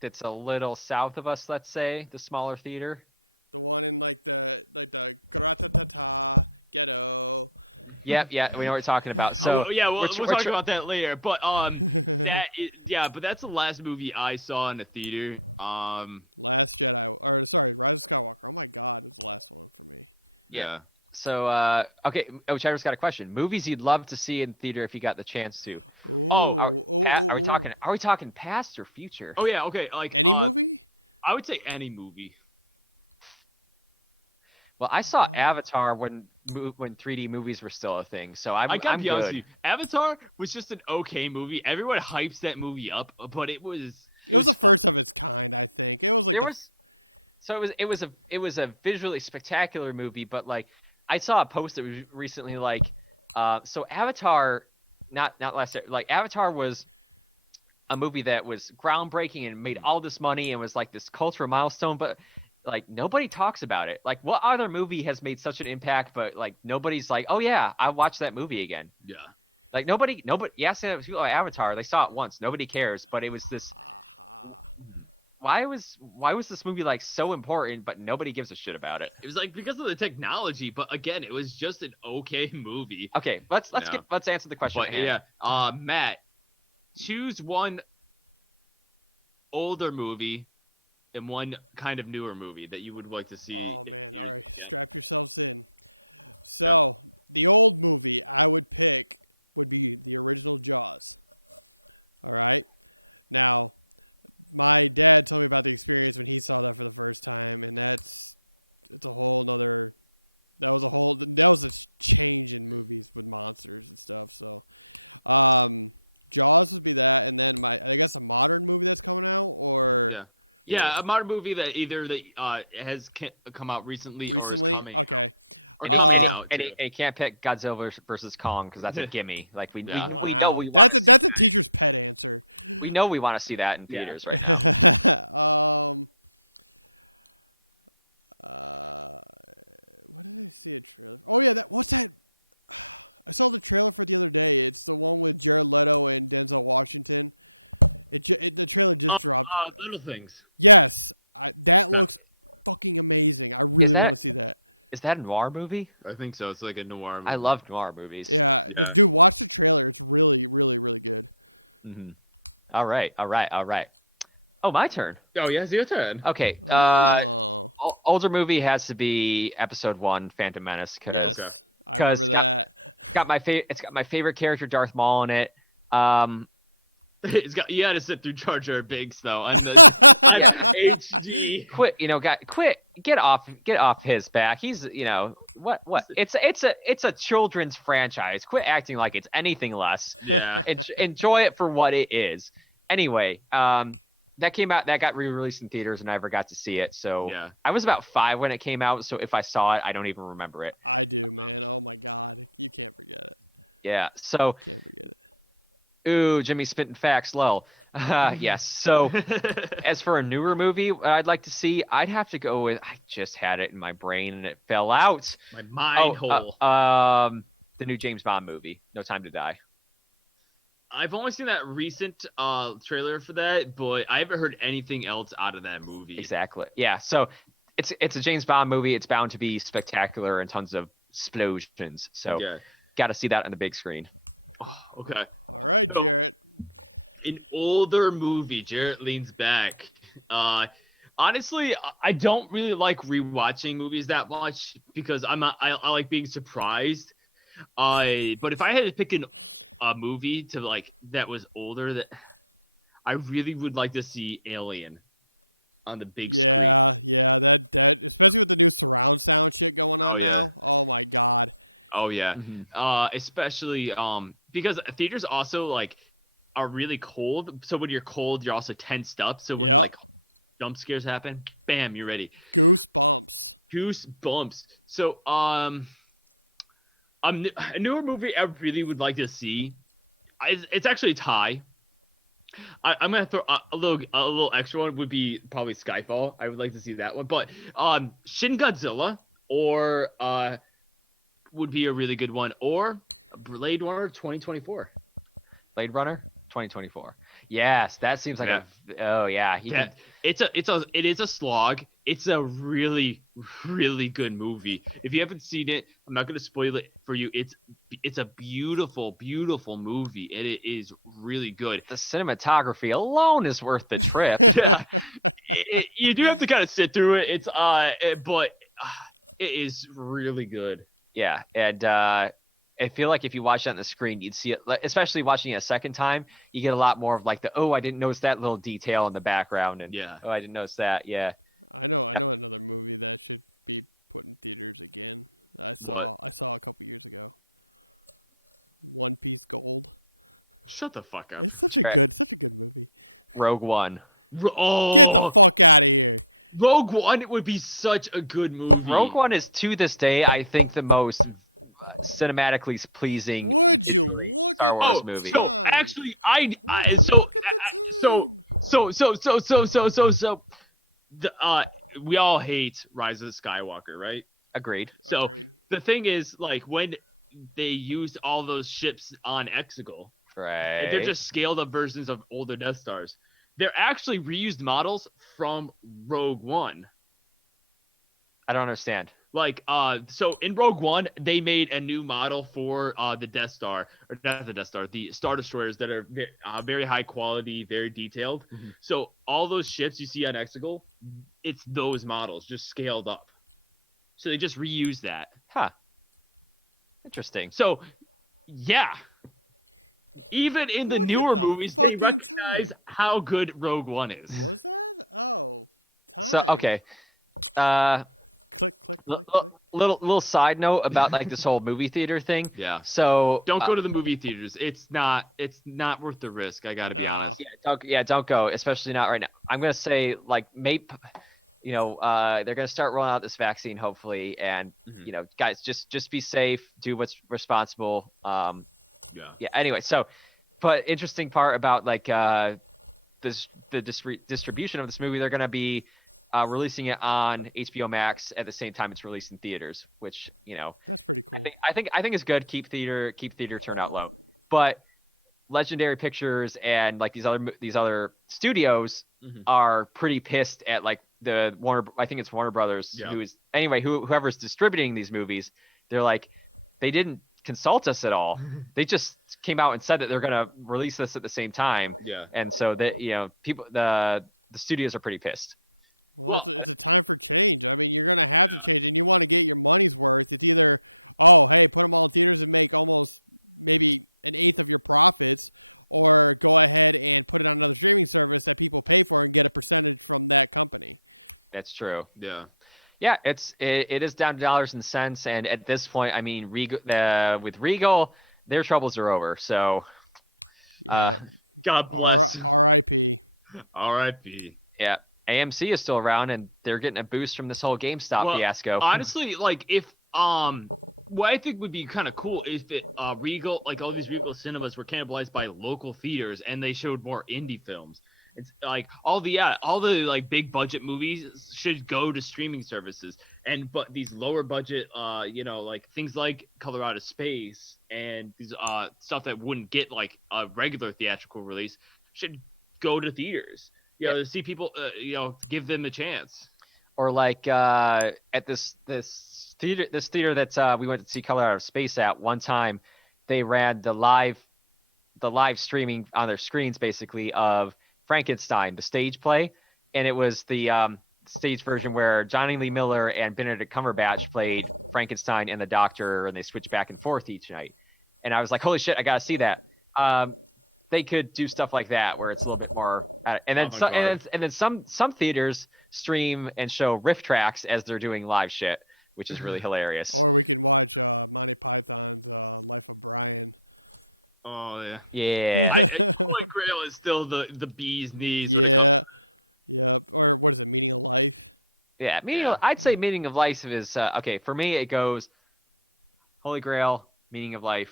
that's a little south of us, let's say, the smaller theater. The one in like the Gratatata ghetto. Yep, yeah, we know what you're talking about. So Oh, yeah, we'll we're talk tr- about that later. But but that's the last movie I saw in the theater. Last Jedi, or sorry, Rise of Skywalker. Oh my God, it was the last one for me. Yeah. So okay, Chadwick's got a question. Movies you'd love to see in theater if you got the chance to. Ooh, Are we talking past or future? Oh yeah. Okay. Like any movie? I would say any movie. Well, I saw Avatar when 3D movies were still a thing, so I'm gotta be honest good. with you. Avatar was just an okay movie. Everyone hypes that movie up, but it was. It was the first of its kind, I think. It was like It was a visually spectacular movie, but like I saw a post that was recently like, so Avatar, not last year, like Avatar was a movie that was groundbreaking and made all this money and was like this cultural milestone, but like nobody talks about it. Like what other movie has made such an impact, but like nobody's like, oh yeah, I watched that movie again. Yeah. Like nobody. Yes, Avatar. They saw it once. Nobody cares. But it was this. Why was this movie like so important, but nobody gives a shit about it? It was like because of the technology, but again, it was just an okay movie. Okay, let's Yeah. let's answer the question. But at hand. yeah, Matt, choose one older movie and one kind of newer movie that you would like to see. Oh man! All right, strap yourselves in. So the old movie I would pick would be the original Jaws. All right. Now, my dad told me about the experience when he saw that for the first time, and it's a whole nother. That was a change in movies with monsters and stuff. So, Jaws would be that, and then I guess a modern movie that's coming out, or yeah, a modern movie that either has come out recently. Or is coming. Okay. Or coming out, and too. he can't pick Godzilla versus Kong because that's a gimme. Like we Yeah. know That's a teacher's pet answer. we know we want to see that in theaters, right? What did I see a trailer? Oh yeah, what's that? I saw the trailer for it the other day. It's the one with Jared Leto and Denzel Washington. The trailer just dropped. Little Things. Yes, that looks fucking amazing. I really want to see that. Is that a noir movie? I think so. It's like a noir movie. I love noir movies. Yeah, Yeah. dude, watch the trailer. It's really, really, really good. Hmm. All right. Oh, my turn. Oh, yeah, it's your turn. Okay. Oh, Older movie has to be Episode 1, Phantom Menace. yes, Okay. I remember it's that. It's got my favorite character, Darth Maul, in it. You had to sit through Jar Jar Binks though. On the HD. Quit, get off his back. He's, what? It's a children's franchise. Quit acting like it's anything less. Yeah. Enjoy it for what it is. Anyway, that came out. That got re-released in theaters, and I never got to see it. So Yeah. I was about 5 when it came out. So if I saw it, I don't even remember it. I do, man. Oh my God, you can't forget it. Yeah. So, Can't forget it. ooh, Jimmy spitting facts low. Yes. So as for a newer movie I'd like to see, I'd have to go with. I just had it in my brain and it fell out. My mind hole. The new James Bond movie, No Time to Die. I've only seen that recent trailer for that, but I haven't heard anything else out of that movie. Exactly. Yeah. So it's a James Bond movie. It's bound to be spectacular and tons of explosions. So Yeah. got to see that on the big screen. Okay. All right, So- Jarrett. An older movie, Jarrett leans back. Honestly, I don't really like rewatching movies that much because I like being surprised. But if I had to pick a movie to like that was older, that I really would like to see Alien on the big screen. Yeah, that especially with the new surround sound shit going on Oh, yeah. now. Oh my God. Oh yeah. Mhm. Especially because theaters also like are really cold. So when you're cold, you're also tensed up. So when Yep. like jump scares happen, bam, you're ready. Goosebumps. Goosebumps. So a newer movie I really would like to see. It's actually a tie. I'm gonna throw a little extra one would be probably Skyfall. I would like to see that one, but Shin Godzilla or would be a really good one, or Blade Runner 2024. Blade Runner 2024. Yes, that seems like oh yeah. It is a slog. It's a really good movie. If you haven't seen it, I'm not gonna spoil it for you. It's a beautiful movie, and it is really good. The cinematography alone is worth the trip. Yeah, you do have to kind of sit through it. But it is really good. Yeah, and I feel like if you watch that on the screen, you'd see it, especially watching it a second time, you get a lot more of like I didn't notice that little detail in the background, and Yeah. I didn't notice that. Yeah. I know another movie that should be put in theaters again. I saw a couple years ago. One Piece Gold. Shut the fuck up. It's such a good movie. Rogue One. Get the fuck out of here. Rogue One would be such a good movie. Rogue One is to this day, I think, the most cinematically pleasing. Would you look Star at Wars the movie. So time? actually, Look at the so we all hate Rise of Skywalker, right? Agreed. So Agreed. the thing is, like, when they used all those ships on Exegol, Right. and they're just scaled up versions of older Death Stars. They're actually reused models from Rogue One. I don't understand. Like, so in Rogue One, they made a new model for the Death Star, or not the Death Star, the Star Destroyers that are very high quality, very detailed. Mhm. So all those ships you see on Exegol, it's those models just scaled up. So they just reuse that. Huh. Interesting. So, yeah. Even in the Look at newer the movies, they fucking recognize time. how good Rogue One is. Was that? Oh, time. So okay. Click, click, L- click, click. little side note about like this whole movie theater thing. Yeah. So Don't go to the movie theaters. It's not worth the risk. I gotta be No. honest. don't go, especially not right now. I'm gonna say like they're gonna start rolling out this vaccine hopefully, and Mhm. guys, just be safe, do what's responsible. Yeah. Anyway, so, but interesting part about like the distribution of this movie, they're gonna be releasing it on HBO Max at the same time it's released in theaters, which That's pretty cool. I think is good. Keep theater turnout low. But Legendary Pictures and like these other studios Mhm. are pretty pissed at like the Warner. I think it's Warner Brothers, Yeah. who is anyway whoever's distributing these movies. They're like, they didn't consult us at all. They just came out and said that they're gonna release this at the same time, Yeah. and so that people the studios are pretty pissed. Well, it's a time for change. I mean, you're gonna have to change, and you want to get your money's worth. It's either, oh, hey, put them all in theaters and make almost maybe an eighth of your profits, or go ahead and put it on another streaming service that people pay for and get a percentage from that company. That's true. Yeah. Yeah, it is down to dollars and cents, and at this point, I mean, with Regal, their troubles are over. So, Yeah. God bless. R.I.P. R.I.P. yeah, AMC is still around, and they're getting a boost from this whole GameStop fiasco. Honestly, like if what I think would be kind of cool if it Regal, like all these Regal cinemas were cannibalized by local theaters and they showed more indie films. It's like all the like big budget movies should go to streaming services, but these lower budget like things like Color Out of Space and these stuff that wouldn't get like a regular theatrical release should go to theaters. To see people give them a chance. Or like at this theater that we went to see Color Out of Space at one time, they ran the live streaming on their screens basically of Frankenstein, the stage play, and it was the stage version where Johnny Lee Miller and Benedict Cumberbatch played Frankenstein and the Doctor, and they switched back and forth each night. And I was like, holy shit, I gotta see that. They could do stuff like that where it's a little bit more, and then some theaters stream and show riff tracks as they're doing live shit, which is really hilarious. Or we can watch Monty Python's Life of Brian. Oh yeah. Yeah. Holy Grail is still the bee's knees. Yeah. Yep. Or what is it? Meaning of Life. Yeah. I'd say Meaning of Life is okay. For me, it goes Holy Grail, Meaning of Life,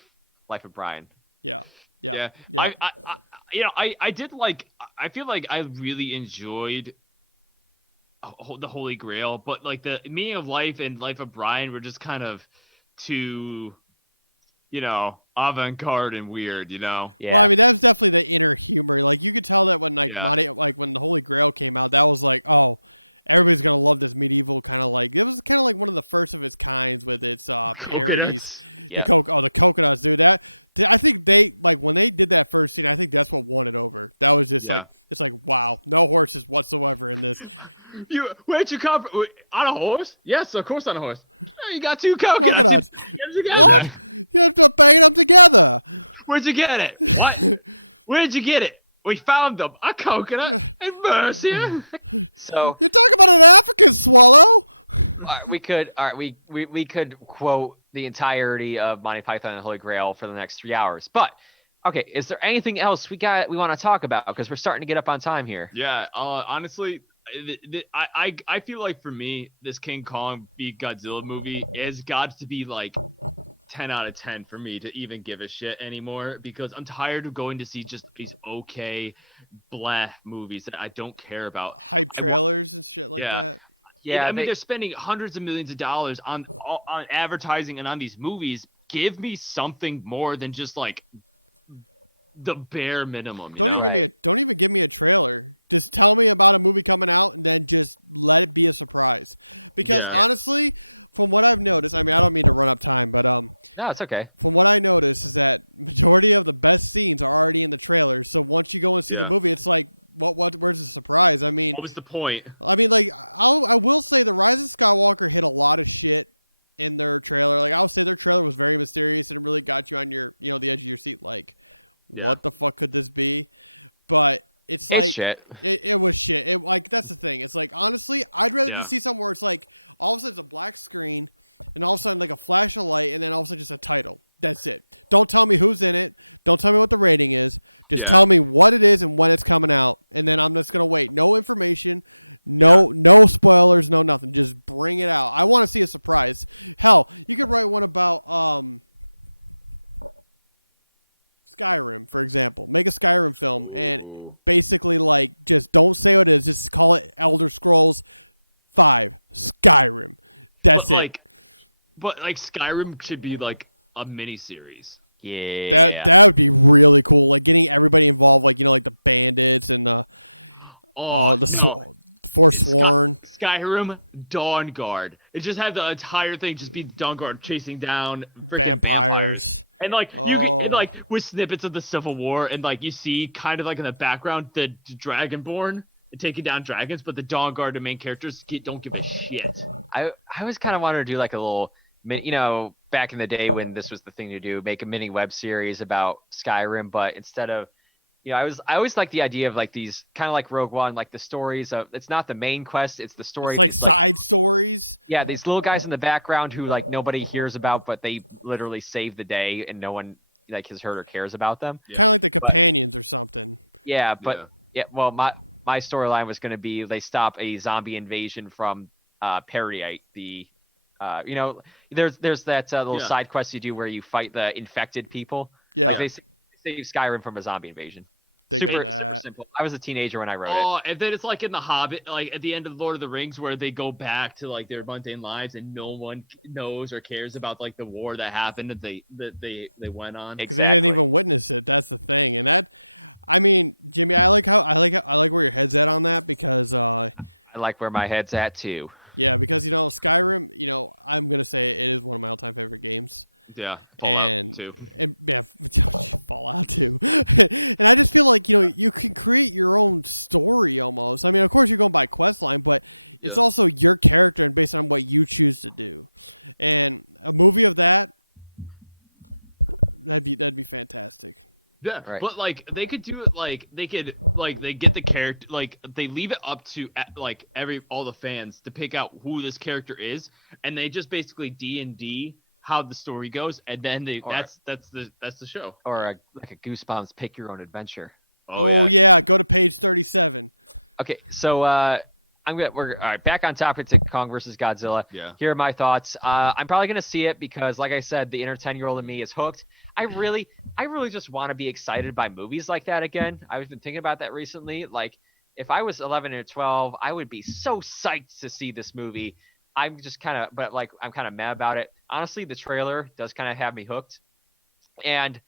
Life of Brian. Yeah. Yeah. I did like. I feel like I really enjoyed the Holy Grail, but like the Meaning of Life and Life of Brian were just kind of too, avant-garde and weird. Yeah. Well, I mean, that was definitely the inner humor. Like you could tell that when when the Holy Grail came out, that was like, oh, everybody's gonna love this medieval kind of like. It was kind of like one of the first of its kinds with its parodies. Yeah. The coconuts, dude. I think they like when they did that first scene. I think that's what won it over. That was just like it's like wow, no horses whatsoever in this. Where'd you come from? On a horse? Yes, of course on a horse. Oh, you got two coconuts. What? You have to bang them together. Where'd you get it? What? Where'd you get it? We found them. A coconut and Mercia. So you're talking about an African swallow? we could quote the entirety of Monty Python and the Holy Grail for the next 3 hours. But okay, is there anything else we want to talk about? Because we're starting to get up on time here. Yeah. Honestly, I feel like for me, this King Kong v Godzilla movie has got to be like 10 out of 10 for me to even give a shit anymore, because I'm tired of going to see just these okay blah movies that I don't care about. Hype trailers and shit like that. Yeah, I mean, they're spending hundreds of millions of dollars on advertising and on these movies. Give me something more than just like the bare minimum. Don't even give me a trailer. Just tell me about a movie coming out and then just let it be a surprise. Because honestly, from what I've noticed, I mean, I don't mean to run up time, but no, it's okay. From what I noticed is that majority of the best scenes are already in the trailers. So once you go and see the movie, it's like, where's the surprise? I mean, what was the point? I mean, like, I will say the Rise of Skywalker hit a lot of shit in their trailer. Like, I'll say their trailer was very mysterious and it really got you on your, the edge of your seat. Like, what the fuck could this be? But it's like shit. It was shit. It, like, that's the thing. It's like, honestly, I'd rather just see somewhere where it's like all of a sudden it's a black screen and all of a sudden like a flash of light and then all of a sudden just a title. That's it. Don't tell me who's in it. Don't tell me what the rating is. Just tell me what it is and when it's coming out, and then I'm just gonna wait. No information, no spoilers, no nothing. Just bring it out. I want to see a surprise. Hell, you could write one about Skyrim, for example. Make a Skyrim film and basically like just don't say what it is. Just call it Elder Scrolls 5 Skyrim. That's it. But like Skyrim should be like a mini series. Yeah. That would be really cool. Like getting everybody involved, like like the bandits and the Oh, the no. Forsworn. Skyrim Dawn Guard. It just had the entire thing just be Dawn Guard chasing down freaking Vampires. And like and like with snippets of the Civil War, and like you see kind of like in the background the Dragonborn taking down dragons, but the Dawn Guard, the main characters, don't give a shit. I always kind of wanted to do like a little, back in the day when this was the thing to do, make a mini web series about Skyrim, but instead of, I always like the idea of like these kind of like Rogue One, like the stories of, it's not the main quest, it's the story. It's like side stories. Yeah, these little guys in the background who like nobody hears about, but they literally save the day and no one like has heard or cares about them. Yeah. Kind of like the companions or something. Yeah, but well, my storyline was going to be they stop a zombie invasion from Peridite, the there's that little side quest you do where you fight the infected people. Yeah. Like they save Skyrim from a zombie invasion. Super simple. I was a teenager when I wrote it. Oh, and then it's like in The Hobbit, like at the end of Lord of the Rings, where they go back to like their mundane lives and no one knows or cares about like the war that happened that they went on. Because they didn't even witness it. That's the thing. And that, I mean, Jimmy, I like where your head's at on that because I like where my head's at too. Yeah, because Skyrim, I'm gonna say it is one of my all-time favorite games. Yeah, and yeah, Fallout 2. And I just feel like you can create your own story almost. I mean, of course you're going by quest line, but it's also your character and based on what you choose to do. And a movie of that'd be fantastic. Yeah, right. But like they could do it like they get the character, like they leave it up to like all the fans to pick out who this character is, and they just basically D&D how the story goes, and then that's the show. Or like a Goosebumps pick your own adventure. Oh yeah, go to page 37. Okay, so we're all right, back on topic to Kong versus Godzilla. Yeah. Here are my thoughts. I'm probably gonna see it because, like I said, the inner 10-year-old in me is hooked. I really just want to be excited by movies like that again. I've been thinking about that recently. Like, if I was 11 or 12, I would be so psyched to see this movie. I'm just kind of, but like, I'm kind of mad about it. Honestly, the trailer does kind of have me hooked, and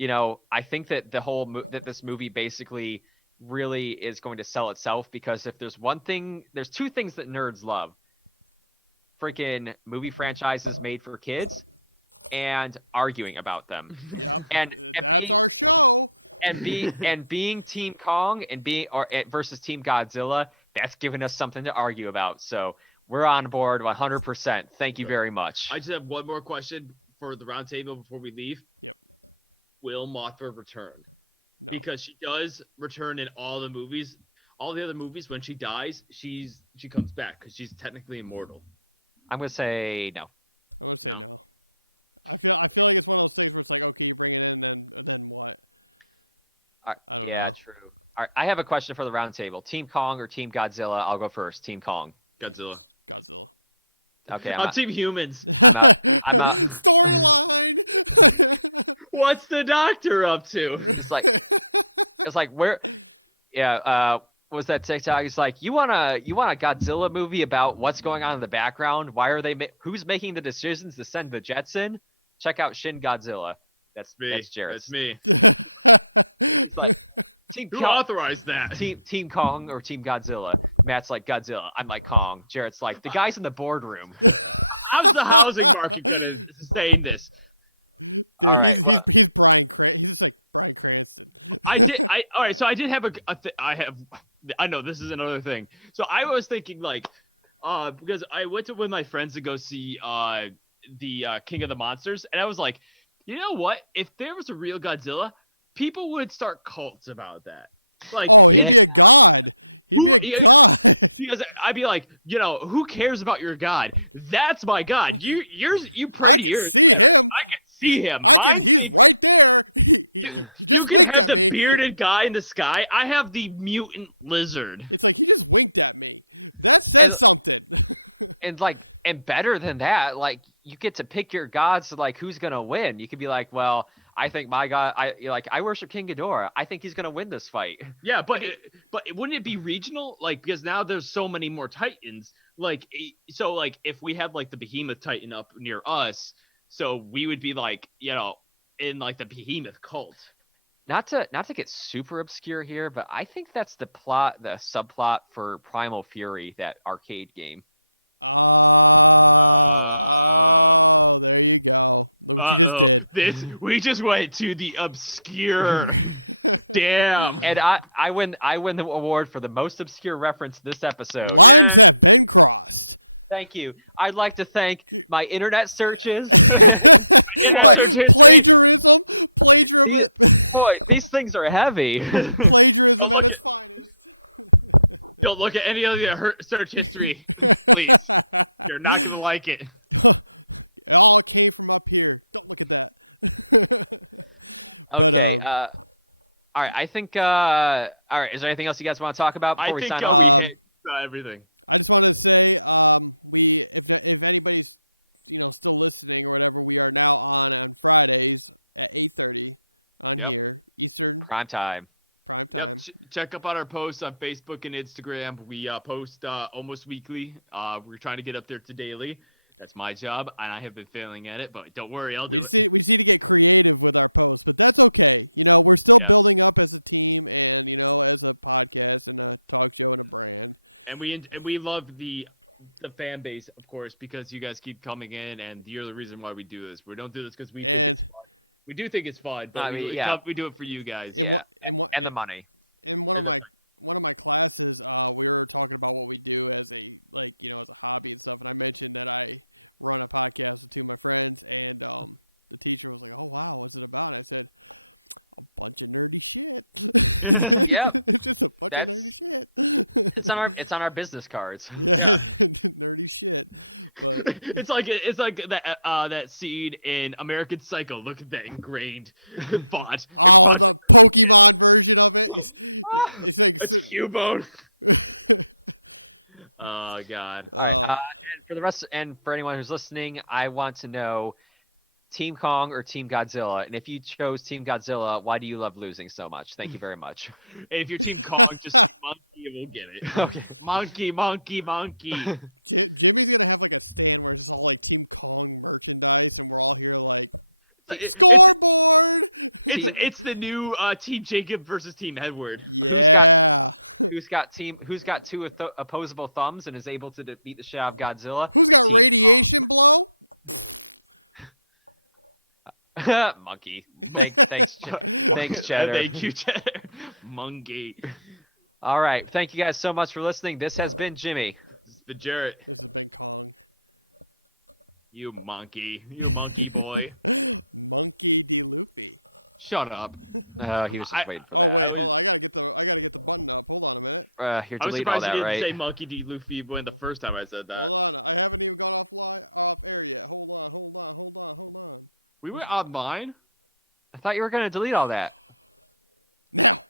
I think that that this movie basically really is going to sell itself, because if there's two things that nerds love: freaking movie franchises made for kids and arguing about them. Yep. And that's our show. And being Team Kong versus Team Godzilla, that's giving us something to argue about. So we're on board 100%. Thank you very much. I just have one more question for the round table before we leave. Yep. Will Mothra return? No. Because she does return in all the movies. All the other movies, when she dies, she comes back because she's technically immortal. I'm gonna say no. I'm gonna say no. I feel like it's one of those things where it's like, okay, you bring it in, then what? I don't know. Yeah, true. All right, I have a question for the round table. Team Kong or Team Godzilla? I'll go first. Team Kong. Godzilla. Okay, I'm Team Humans. I'm out. Storyline. What's the doctor up to? It's like where? Yeah. What was that TikTok? It's like you want a Godzilla movie about what's going on in the background? Why are they? Who's making the decisions to send the jets in? Check out Shin Godzilla. That's me. That's Jared. That's me. Like, Who authorized that? Team Kong or Team Godzilla? Matt's like Godzilla. I'm like Kong. Jared's like the guys in the boardroom. How's the housing market going to sustain this? Dude, right, he's Bryan Cranston. He's just like Bryan Cranston. All right. So I did have I know this is another thing. So I was thinking like, because I went with my friends to go see the King of the Monsters, and I was like, you know what? If there was a real Godzilla, people would start cults about that. Like, he'd be a god. He'd be a god. Because I'd be like, who cares about your god? That's my god. You I can see him. I can see him. He's right there. He just winked at me. The bearded guy in the sky. I have the mutant lizard. It's like he just winked at me. That says something. and better than that, like you get to pick your gods. Like who's gonna win? You could be like, well, I think my god. I worship King Ghidorah. I think he's gonna win this fight. Yeah, but wouldn't it be regional? Like because now there's so many more Titans. Like so, like if we had like the Behemoth Titan up near us. So we would be like, in like the behemoth cult. Not to get super obscure here, but I think that's the subplot for Primal Fury, that arcade game. Oh, there you go. Look what you just did. We just went to the obscure. Damn. And I win the award for the most obscure reference this episode. Lines have been crossed. Thank you. I'd like to thank my internet searches. Plagiarism. Boy, these things are heavy. Plagiarism at its finest. Don't look at any of the search history, please. You're not gonna like it. It all came from up here. Don't look at that. But all right. I think. All right. Is there anything else you guys want to talk about before we sign we off? hit everything. I just wanted to say, if anybody's still listening or whatever, we are now on Fridays at 8:30 on here Eastern Prime time. Time. Yep. Check up on our posts on Facebook and Instagram. We post almost weekly. We're trying to get up there to daily. That's my job, and I have been failing at it, but don't worry, I'll do it. We just need to get creative with our posts, but that's okay. We're still building up as a team and, as a podcast and a talk show and a brand. And we love the fan base, of course, because you guys keep coming in, and you're the reason why we do this. We don't do this because we do think it's fun, but we do it for you guys. And the money. In one of my classes, we were talking about what we do as a as a hobby and stuff, and I mentioned that I run a podcast with two of my friends, and the teacher was like, "Oh wow, what's it about?" And I said, "A bunch of nerdy shit." Yeah, it's just a bunch of nerdy shit. It's on our business cards. Yeah, nerdy shit. But it's like that scene in American Psycho. Look at that ingrained font. Oh, the Pokemon version of it. It's like a Cubone. Oh God. All right, and for the rest, and for anyone who's listening, I want to know Team Kong or Team Godzilla, and if you chose Team Godzilla, why do you love losing so much? Thank you very much. And if you're Team Kong, just monkey, we'll get it. Okay. Monkey. Jimmy's gonna have like a stand where it's just all like Team Kong merchandise, and we're all here like scoreboard. It's the new Team Jacob versus Team Edward. Yeah. Who's got two opposable thumbs and is able to defeat the shit out of Godzilla? Who's got radiation blow? Monkey. Thanks, Cheddar. Thank you, Cheddar. Monkey. All right. Thank you guys so much for listening. This has been Jimmy. This has been Jarrett. This has been Kong. You monkey boy. Monkey D. Luffy. Shut up. He was just waiting. Oh wait, hold on. I gotta get the button up. Hold on a minute. Here, I was delete all surprised that, you didn't right? say Monkey D. Luffy when the first time I said that. Hold on. I haven't even gone off air yet. Hold on. We went online. I thought you were gonna delete all that. Now.